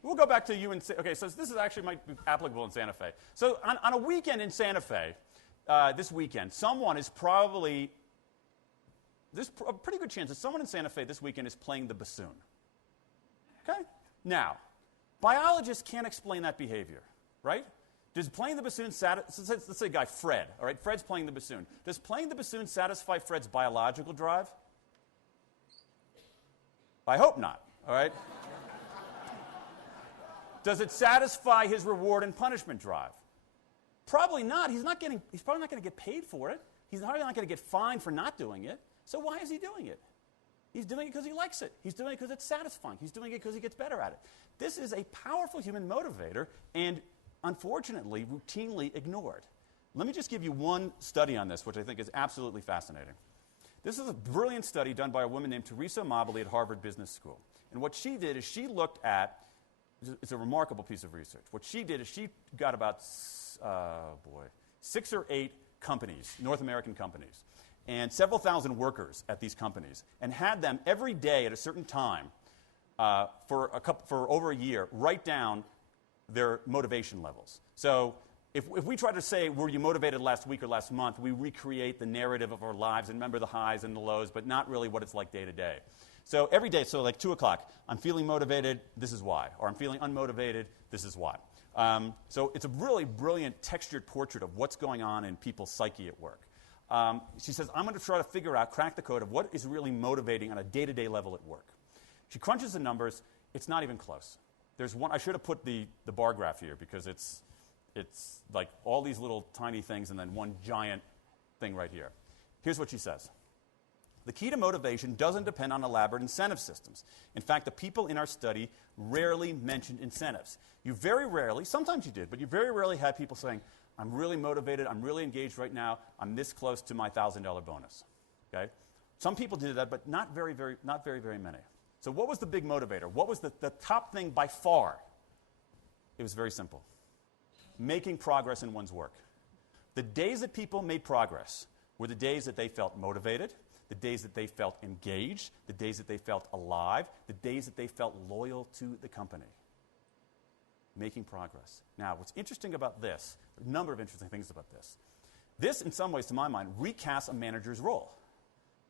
we'll go back to you and say, okay, so this is actually might be applicable in Santa Fe. So on a weekend in Santa Fe, this weekend, someone is probably, there's a pretty good chance that someone in Santa Fe this weekend is playing the bassoon. Okay? Now, biologists can't explain that behavior, right? Does playing the bassoon let's say a guy, Fred, all right? Fred's playing the bassoon. Does playing the bassoon satisfy Fred's biological drive? I hope not, all right? Does it satisfy his reward and punishment drive? Probably not. He's probably not going to get paid for it. He's probably not going to get fined for not doing it. So why is he doing it? He's doing it because he likes it. He's doing it because it's satisfying. He's doing it because he gets better at it. This is a powerful human motivator and, unfortunately, routinely ignored. Let me just give you one study on this, which I think is absolutely fascinating. This is a brilliant study done by a woman named Teresa Mobley at Harvard Business School. And what she did is she looked at, it's a remarkable piece of research. What she did is she got about, 6 or 8 companies, North American companies, and several thousand workers at these companies, and had them every day at a certain time for over a year write down their motivation levels. So if we try to say, were you motivated last week or last month, we recreate the narrative of our lives and remember the highs and the lows, but not really what it's like day to day. So every day, so like 2 o'clock, I'm feeling motivated, this is why. Or I'm feeling unmotivated, this is why. So it's a really brilliant textured portrait of what's going on in people's psyche at work. She says, I'm going to try to figure out, crack the code of what is really motivating on a day-to-day level at work. She crunches the numbers. It's not even close. There's one. I should have put the bar graph here because it's like all these little tiny things and then one giant thing right here. Here's what she says. The key to motivation doesn't depend on elaborate incentive systems. In fact, the people in our study rarely mentioned incentives. You very rarely, sometimes you did, but you very rarely had people saying, I'm really motivated, I'm really engaged right now, I'm this close to my $1,000 bonus. Okay? Some people did that, but not very many. So what was the big motivator? What was the top thing by far? It was very simple. Making progress in one's work. The days that people made progress were the days that they felt motivated, the days that they felt engaged, the days that they felt alive, the days that they felt loyal to the company. Making progress. Now, what's interesting about this, a number of interesting things about this. This, in some ways, to my mind, recasts a manager's role.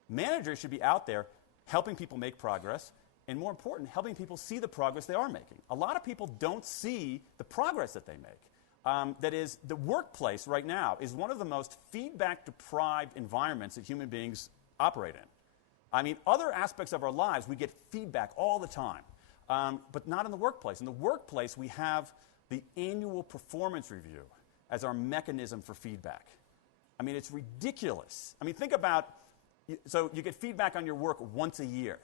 Managers should be out there helping people make progress, and more important, helping people see the progress they are making. A lot of people don't see the progress that they make. That is, the workplace right now is one of the most feedback-deprived environments that human beings operate in. I mean, other aspects of our lives, we get feedback all the time, but not in the workplace. In the workplace, we have the annual performance review as our mechanism for feedback. I mean, it's ridiculous. I mean, think about, so you get feedback on your work once a year.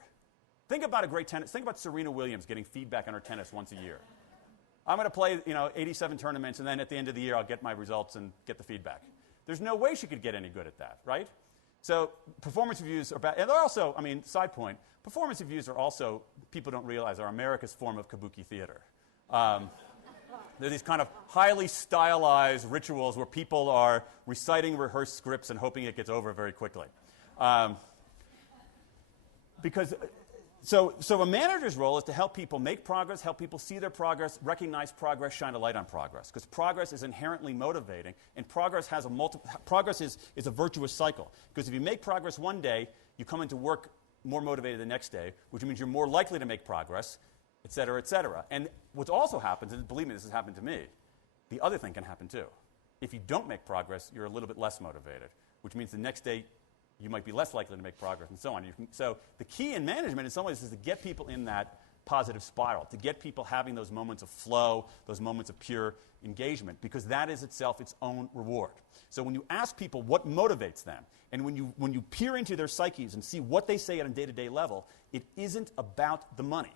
Think about a great tennis. Think about Serena Williams getting feedback on her tennis once a year. I'm going to play, 87 tournaments, and then at the end of the year, I'll get my results and get the feedback. There's no way she could get any good at that, right? So performance reviews are bad. And they're also, side point, performance reviews are also, people don't realize, are America's form of kabuki theater. They're these kind of highly stylized rituals where people are reciting rehearsed scripts and hoping it gets over very quickly. So a manager's role is to help people make progress, help people see their progress, recognize progress, shine a light on progress. Because progress is inherently motivating, and progress is a virtuous cycle. Because if you make progress one day, you come into work more motivated the next day, which means you're more likely to make progress, et cetera, et cetera. And what also happens, and believe me, this has happened to me, the other thing can happen too. If you don't make progress, you're a little bit less motivated, which means the next day you might be less likely to make progress, and so on. So the key in management in some ways is to get people in that positive spiral, to get people having those moments of flow, those moments of pure engagement, because that is itself its own reward. So when you ask people what motivates them, and when you peer into their psyches and see what they say at a day-to-day level, it isn't about the money.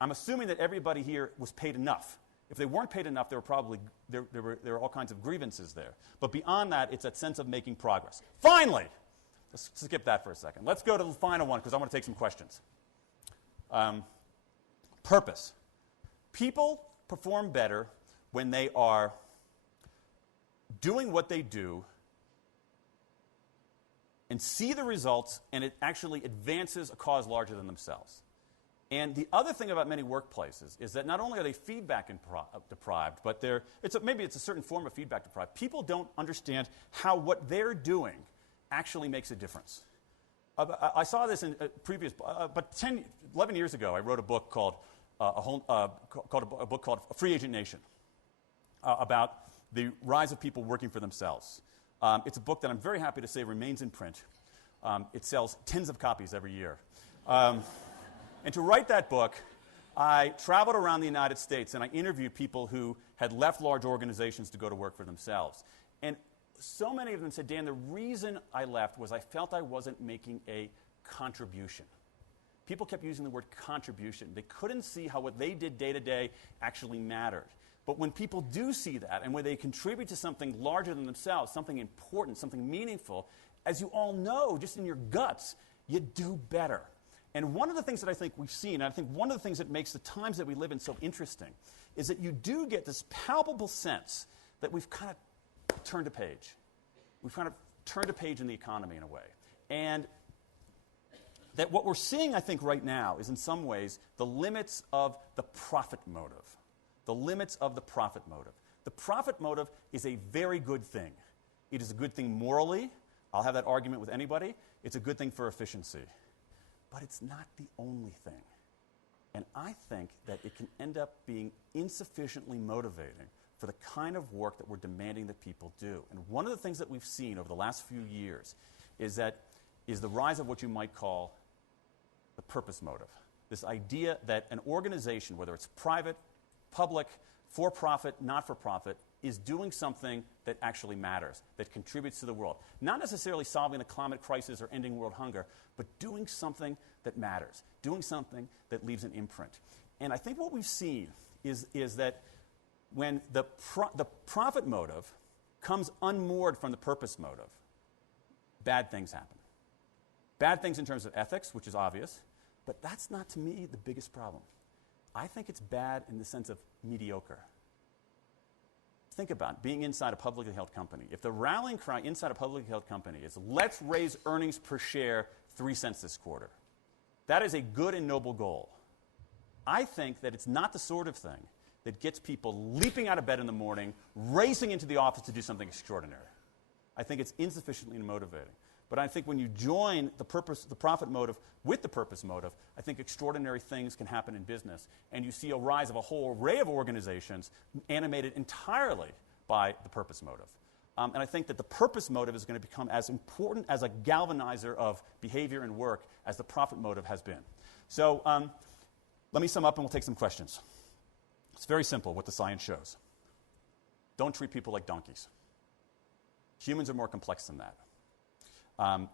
I'm assuming that everybody here was paid enough. If they weren't paid enough, there were all kinds of grievances there. But beyond that, it's that sense of making progress. Finally, let's skip that for a second. Let's go to the final one, because I want to take some questions. Purpose. People perform better when they are doing what they do and see the results, and it actually advances a cause larger than themselves. And the other thing about many workplaces is that not only are they feedback deprived, but maybe it's a certain form of feedback deprived. People don't understand how what they're doing actually makes a difference. I saw this in previous, but 11 years ago, I wrote a book called a book called Free Agent Nation, about the rise of people working for themselves. It's a book that I'm very happy to say remains in print. It sells tens of copies every year. And to write that book, I traveled around the United States and I interviewed people who had left large organizations to go to work for themselves. And so many of them said, Dan, the reason I left was I felt I wasn't making a contribution. People kept using the word contribution. They couldn't see how what they did day to day actually mattered. But when people do see that, and when they contribute to something larger than themselves, something important, something meaningful, as you all know, just in your guts, you do better. And one of the things that I think we've seen, and I think one of the things that makes the times that we live in so interesting, is that you do get this palpable sense that we've kind of turned a page. We've kind of turned a page in the economy in a way. And that what we're seeing, I think, right now is in some ways the limits of the profit motive. The limits of the profit motive. The profit motive is a very good thing. It is a good thing morally. I'll have that argument with anybody. It's a good thing for efficiency. But it's not the only thing. And I think that it can end up being insufficiently motivating for the kind of work that we're demanding that people do. And one of the things that we've seen over the last few years is the rise of what you might call the purpose motive. This idea that an organization, whether it's private, public, for-profit, not-for-profit, is doing something that actually matters, that contributes to the world. Not necessarily solving the climate crisis or ending world hunger, but doing something that matters, doing something that leaves an imprint. And I think what we've seen is that when the profit motive comes unmoored from the purpose motive, bad things happen. Bad things in terms of ethics, which is obvious, but that's not, to me, the biggest problem. I think it's bad in the sense of mediocre. Think about being inside a publicly held company. If the rallying cry inside a publicly held company is, let's raise earnings per share 3 cents this quarter, that is a good and noble goal. I think that it's not the sort of thing that gets people leaping out of bed in the morning, racing into the office to do something extraordinary. I think it's insufficiently motivating. But I think when you join the profit motive with the purpose motive, I think extraordinary things can happen in business. And you see a rise of a whole array of organizations animated entirely by the purpose motive. And I think that the purpose motive is going to become as important as a galvanizer of behavior and work as the profit motive has been. So let me sum up and we'll take some questions. It's very simple what the science shows. Don't treat people like donkeys. Humans are more complex than that.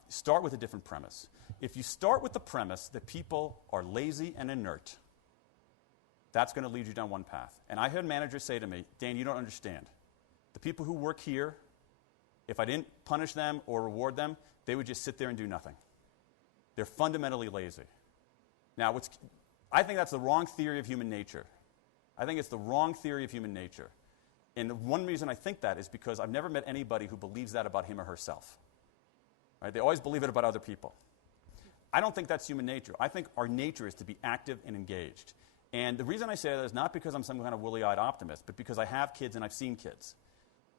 Start with a different premise. If you start with the premise that people are lazy and inert, that's going to lead you down one path. And I had managers say to me, Dan, you don't understand. The people who work here, if I didn't punish them or reward them, they would just sit there and do nothing. They're fundamentally lazy. Now, I think that's the wrong theory of human nature. I think it's the wrong theory of human nature. And the one reason I think that is because I've never met anybody who believes that about him or herself. Right? They always believe it about other people. I don't think that's human nature. I think our nature is to be active and engaged. And the reason I say that is not because I'm some kind of woolly-eyed optimist, but because I have kids and I've seen kids.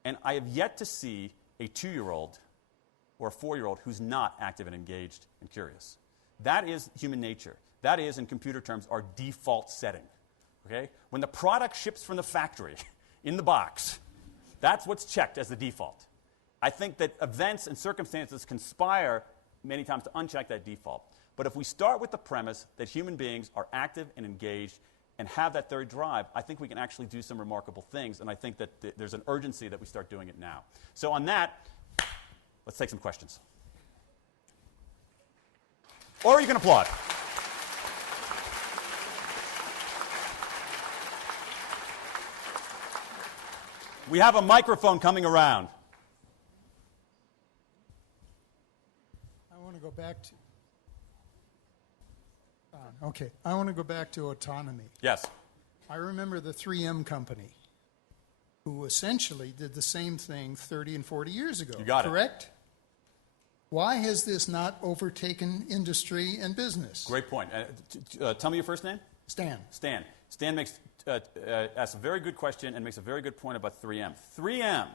And I have yet to see a 2-year-old or a 4-year-old who's not active and engaged and curious. That is human nature. That is, in computer terms, our default setting. Okay? When the product ships from the factory in the box, that's what's checked as the default. I think that events and circumstances conspire many times to uncheck that default. But if we start with the premise that human beings are active and engaged and have that third drive, I think we can actually do some remarkable things, and I think that there's an urgency that we start doing it now. So on that, let's take some questions. Or you can applaud. We have a microphone coming around. I want to go back to I want to go back to autonomy. Yes. I remember the 3M company, who essentially did the same thing 30 and 40 years ago. You got it. Correct? Why has this not overtaken industry and business? Great point. Tell me your first name. Stan. Stan asks a very good question and makes a very good point about 3M. 3M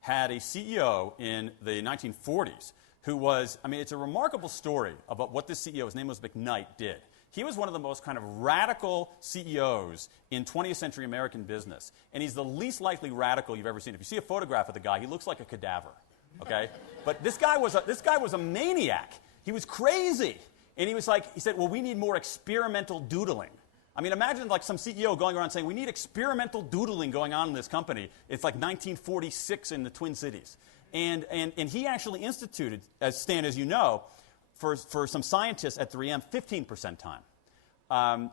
had a CEO in the 1940s who was, it's a remarkable story about what this CEO, his name was McKnight, did. He was one of the most kind of radical CEOs in 20th century American business. And he's the least likely radical you've ever seen. If you see a photograph of the guy, he looks like a cadaver. Okay? But this guy was a maniac. He was crazy. And he said, well, we need more experimental doodling. Imagine like some CEO going around saying, we need experimental doodling going on in this company. It's like 1946 in the Twin Cities. And he actually instituted, Stan, as you know, for some scientists at 3M, 15% time,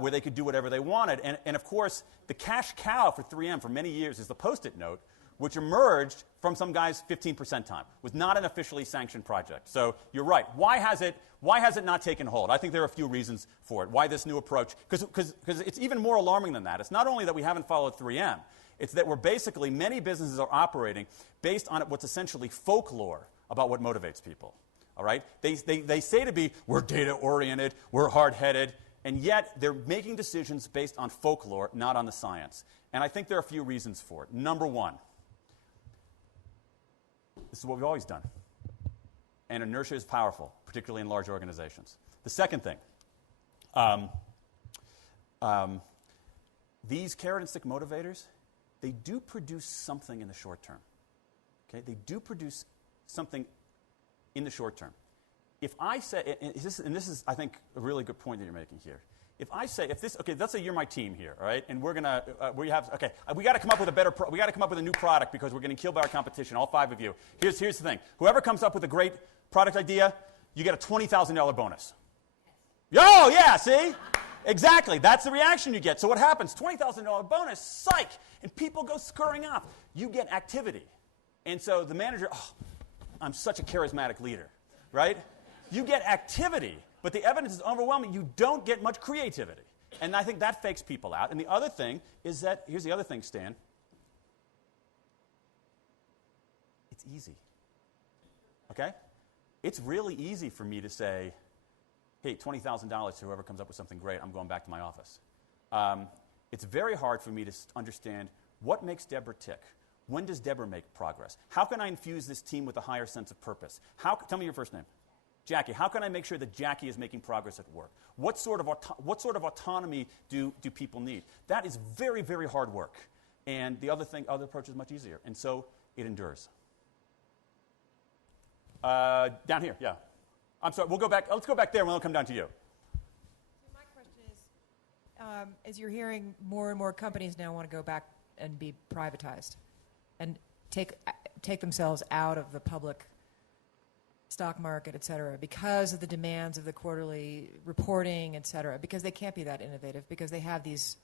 where they could do whatever they wanted. And of course, the cash cow for 3M for many years is the Post-it note, which emerged from some guy's 15% time. It was not an officially sanctioned project. So you're right. Why has it not taken hold? I think there are a few reasons for it. Why this new approach? Because it's even more alarming than that. It's not only that we haven't followed 3M. It's that many businesses are operating based on what's essentially folklore about what motivates people. All right? They say to be, we're data-oriented, we're hard-headed, and yet they're making decisions based on folklore, not on the science. And I think there are a few reasons for it. Number one, this is what we've always done. And inertia is powerful, particularly in large organizations. The second thing, these carrot and stick motivators, they do produce something in the short term. Okay? They do produce something in the short term. If I say, and this is, I think, a really good point that you're making here. If I say, let's say you're my team here, all right, and we got to come up with we got to come up with a new product because we're getting killed by our competition, all 5 of you. Here's the thing. Whoever comes up with a great product idea, you get a $20,000 bonus. Oh, yeah, see? Exactly. That's the reaction you get. So what happens? $20,000 bonus, psych, and people go scurrying off. You get activity. And so the manager, I'm such a charismatic leader, right? You get activity, but the evidence is overwhelming. You don't get much creativity. And I think that fakes people out. And the other thing is that, here's the other thing, Stan. It's easy. Okay? It's really easy for me to say, hey, $20,000 to whoever comes up with something great, I'm going back to my office. It's very hard for me to understand what makes Deborah tick. When does Deborah make progress? How can I infuse this team with a higher sense of purpose? Tell me your first name. Jackie. How can I make sure that Jackie is making progress at work? What sort of autonomy do people need? That is very, very hard work. And the other approach is much easier. And so it endures. Down here, yeah. I'm sorry, we'll go back. Let's go back there and we'll come down to you. So my question is, as you're hearing more and more companies now want to go back and be privatized and take themselves out of the public stock market, et cetera, because of the demands of the quarterly reporting, et cetera, because they can't be that innovative, because they have these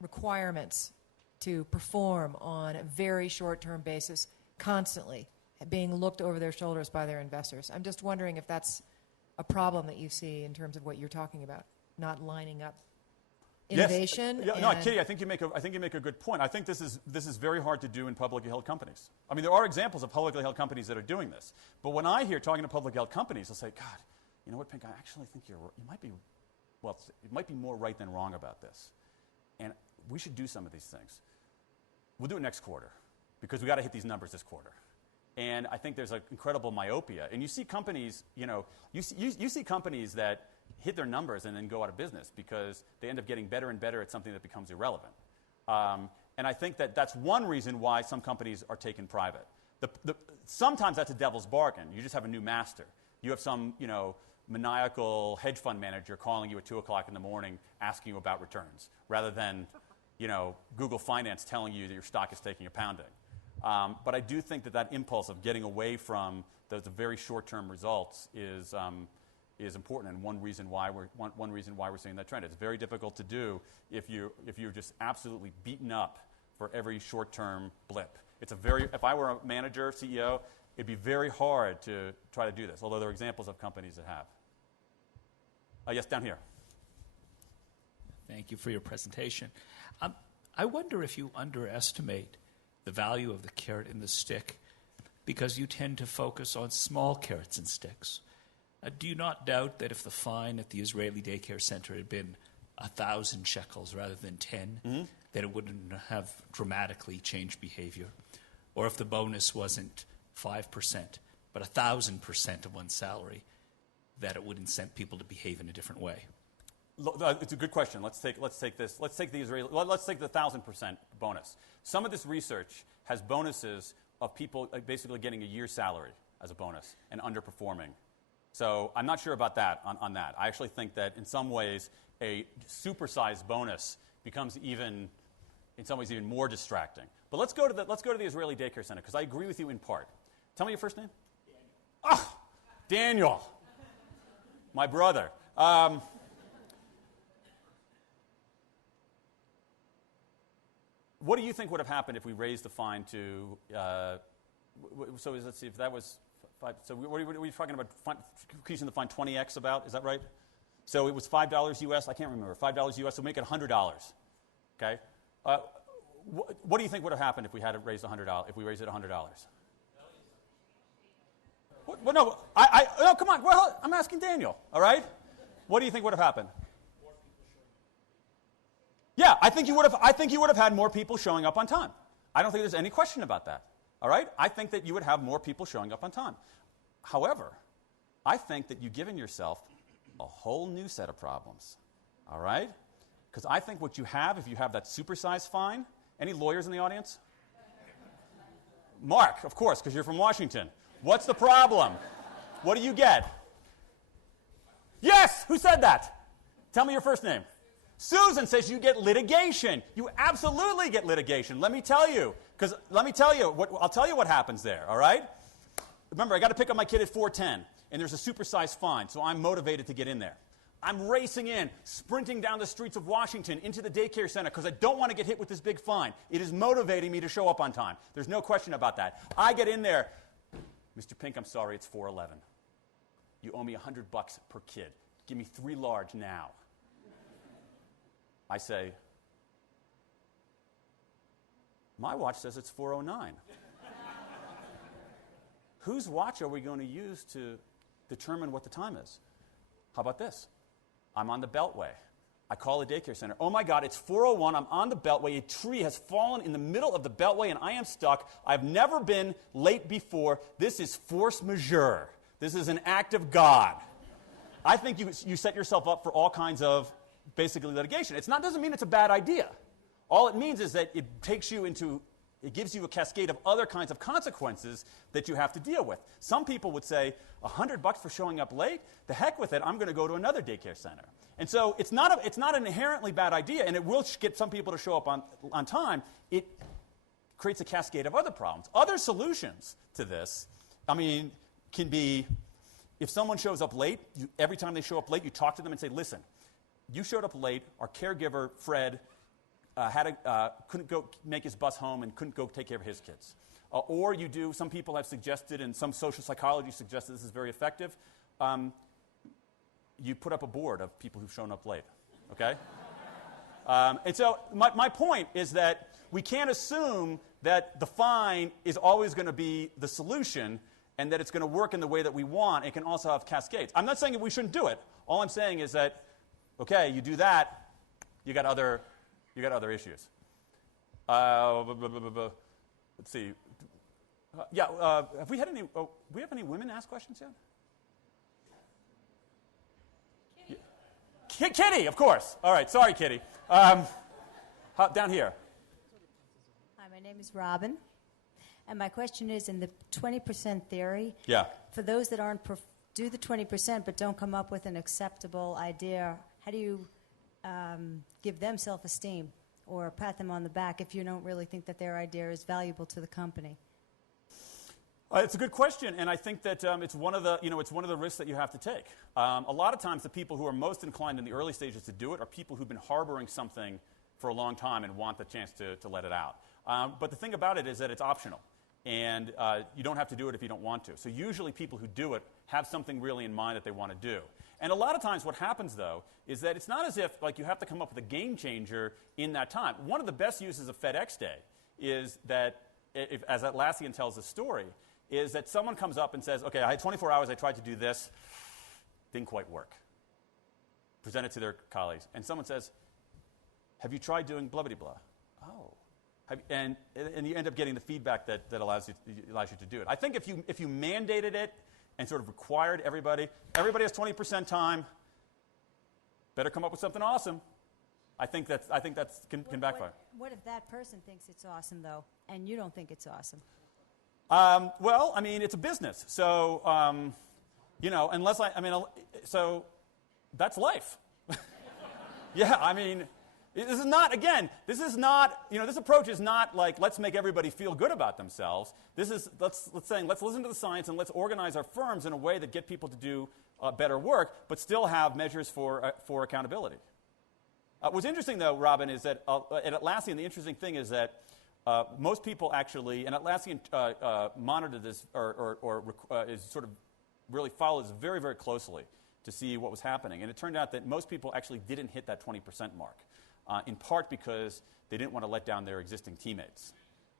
requirements to perform on a very short-term basis constantly, being looked over their shoulders by their investors. I'm just wondering if that's a problem that you see in terms of what you're talking about, not lining up innovation. Yes. No, Kitty, I think you make a good point. I think this is very hard to do in publicly held companies. I mean, there are examples of publicly held companies that are doing this. But when I hear talking to publicly held companies, I'll say, God, you know what, Pink, I actually think you might be, well, it might be more right than wrong about this. And we should do some of these things. We'll do it next quarter because we got to hit these numbers this quarter. And I think there's an incredible myopia. And you see companies, you see companies that hit their numbers and then go out of business because they end up getting better and better at something that becomes irrelevant. And I think that that's one reason why some companies are taken private. Sometimes that's a devil's bargain. You just have a new master. You have some, maniacal hedge fund manager calling you at 2 o'clock in the morning asking you about returns rather than, Google Finance telling you that your stock is taking a pounding. But I do think that impulse of getting away from the very short-term results is important, and one reason why we're seeing that trend. It's very difficult to do if you're just absolutely beaten up for every short-term blip. If I were a manager, CEO, it'd be very hard to try to do this. Although there are examples of companies that have. Yes, down here. Thank you for your presentation. I wonder if you underestimate the value of the carrot and the stick because you tend to focus on small carrots and sticks. Do you not doubt that if the fine at the Israeli daycare center had been 1,000 shekels rather than 10, that it wouldn't have dramatically changed behavior? Or if the bonus wasn't 5%, but 1,000% of one's salary, that it would incent people to behave in a different way? It's a good question. Let's take this. Let's take the 1,000% bonus. Some of this research has bonuses of people basically getting a year's salary as a bonus and underperforming. So I'm not sure about that on that. I actually think that in some ways a supersized bonus becomes in some ways even more distracting. But let's go to the Israeli daycare center because I agree with you in part. Tell me your first name. Daniel. Oh, Daniel, my brother. What do you think would have happened if we raised the fine to? Let's see if that was. So what are we talking about? Increasing the fine 20x about? Is that right? So it was $5 US. I can't remember. $5 US. So make it $100. Okay. What do you think would have happened if we had it raised $100? If we raised it $100? Well, no. No. Come on. Well, I'm asking Daniel. All right. What do you think would have happened? Yeah, I think you would have had more people showing up on time. I don't think there's any question about that. All right? I think that you would have more people showing up on time. However, I think that you've given yourself a whole new set of problems. All right? Because I think what you have, if you have that supersized fine, any lawyers in the audience? Mark, of course, because you're from Washington. What's the problem? What do you get? Yes! Who said that? Tell me your first name. Susan says you get litigation. You absolutely get litigation. Let me tell you. I'll tell you what happens there, all right? Remember, I got to pick up my kid at 4:10, and there's a supersized fine, so I'm motivated to get in there. I'm racing in, sprinting down the streets of Washington into the daycare center because I don't want to get hit with this big fine. It is motivating me to show up on time. There's no question about that. I get in there. Mr. Pink, I'm sorry, it's 4:11. You owe me $100 per kid. Give me 3 large now. I say, my watch says it's 4:09. Whose watch are we going to use to determine what the time is? How about this? I'm on the Beltway. I call a daycare center. Oh my God, it's 4:01. I'm on the Beltway. A tree has fallen in the middle of the Beltway and I am stuck. I've never been late before. This is force majeure. This is an act of God. I think you set yourself up for all kinds of basically litigation. Doesn't mean it's a bad idea. All it means is that it gives you a cascade of other kinds of consequences that you have to deal with. Some people would say, $100 for showing up late? The heck with it, I'm going to go to another daycare center. And so it's not an inherently bad idea, and it will get some people to show up on time. It creates a cascade of other problems. Other solutions to this, can be, if someone shows up late, every time they show up late, you talk to them and say, listen, you showed up late, our caregiver, Fred, couldn't go make his bus home and couldn't go take care of his kids. Or you do, some people have suggested, and some social psychology suggests this is very effective, you put up a board of people who've shown up late, okay? And so my point is that we can't assume that the fine is always going to be the solution and that it's going to work in the way that we want. It can also have cascades. I'm not saying that we shouldn't do it. All I'm saying is that, okay, you do that, you got other issues. Let's see. Have we had any? We have any women ask questions yet? Kitty, of course. All right, sorry, Kitty. Down here. Hi, my name is Robin, and my question is: in the 20% theory, for those that do the 20% but don't come up with an acceptable idea, how do you give them self-esteem or pat them on the back if you don't really think that their idea is valuable to the company? It's a good question, and I think that it's one of the risks that you have to take. A lot of times, the people who are most inclined in the early stages to do it are people who've been harboring something for a long time and want the chance to let it out. But the thing about it is that it's optional, and you don't have to do it if you don't want to. So usually, people who do it have something really in mind that they want to do. And a lot of times what happens, though, is that it's not as if you have to come up with a game changer in that time. One of the best uses of FedEx Day is that, as Atlassian tells the story, is that someone comes up and says, okay, I had 24 hours, I tried to do this, didn't quite work. Present it to their colleagues. And someone says, have you tried doing blah-blah-blah? Oh. And you end up getting the feedback that allows you to do it. I think if you mandated it, and sort of required everybody has 20% time, better come up with something awesome. I think that's can backfire. What if that person thinks it's awesome, though, and you don't think it's awesome? Well, it's a business. So, so that's life. Yeah, this approach is not like, let's make everybody feel good about themselves. This is, let's listen to the science and let's organize our firms in a way that get people to do better work, but still have measures for accountability. What's interesting, though, Robin, is that at Atlassian, the interesting thing is that most people actually, and Atlassian monitored this, is sort of really follows very, very closely to see what was happening. And it turned out that most people actually didn't hit that 20% mark. In part because they didn't want to let down their existing teammates.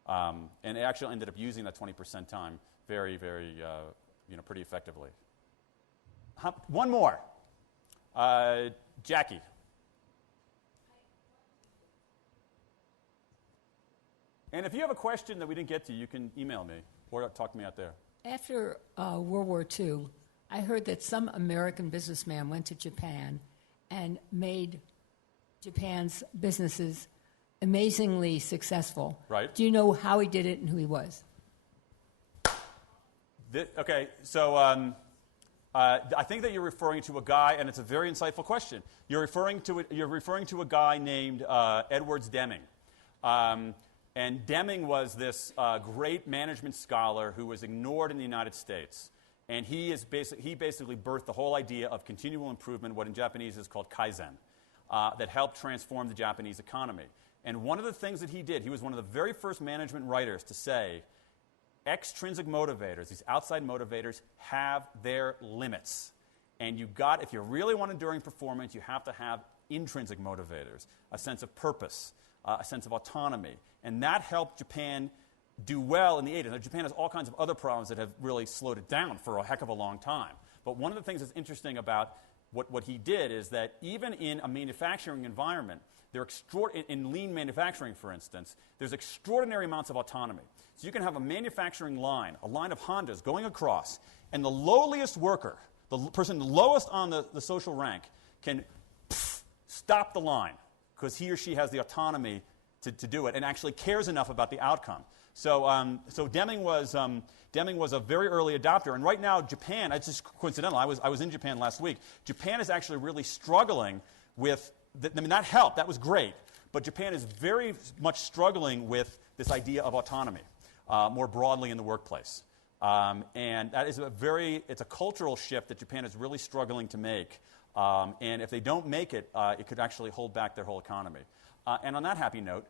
And they actually ended up using that 20% time very, very, pretty effectively. One more. Jackie. And if you have a question that we didn't get to, you can email me or talk to me out there. After World War II, I heard that some American businessman went to Japan and made Japan's businesses amazingly successful. Right. Do you know how he did it and who he was? Okay, so I think that you're referring to a guy, and it's a very insightful question. You're referring to a guy named Edwards Deming. And Deming was this great management scholar who was ignored in the United States. And he basically birthed the whole idea of continual improvement, what in Japanese is called kaizen, that helped transform the Japanese economy. And one of the things that he did, he was one of the very first management writers to say, extrinsic motivators, these outside motivators, have their limits. And if you really want enduring performance, you have to have intrinsic motivators, a sense of purpose, a sense of autonomy. And that helped Japan do well in the 80s. Now, Japan has all kinds of other problems that have really slowed it down for a heck of a long time. But one of the things that's interesting about what he did is that even in a manufacturing environment, in lean manufacturing, for instance, there's extraordinary amounts of autonomy. So you can have a manufacturing line, a line of Hondas going across, and the lowliest worker, the person lowest on the social rank, can stop the line because he or she has the autonomy to do it and actually cares enough about the outcome. So Deming was a very early adopter, and right now Japan, it's just coincidental, I was in Japan last week. Japan is actually really struggling with, that helped, that was great, but Japan is very much struggling with this idea of autonomy more broadly in the workplace. And that is it's a cultural shift that Japan is really struggling to make. And if they don't make it, it could actually hold back their whole economy. And on that happy note,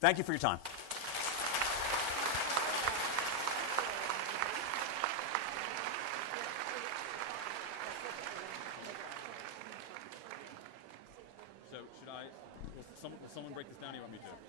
thank you for your time. So will someone break this down, or you want me to?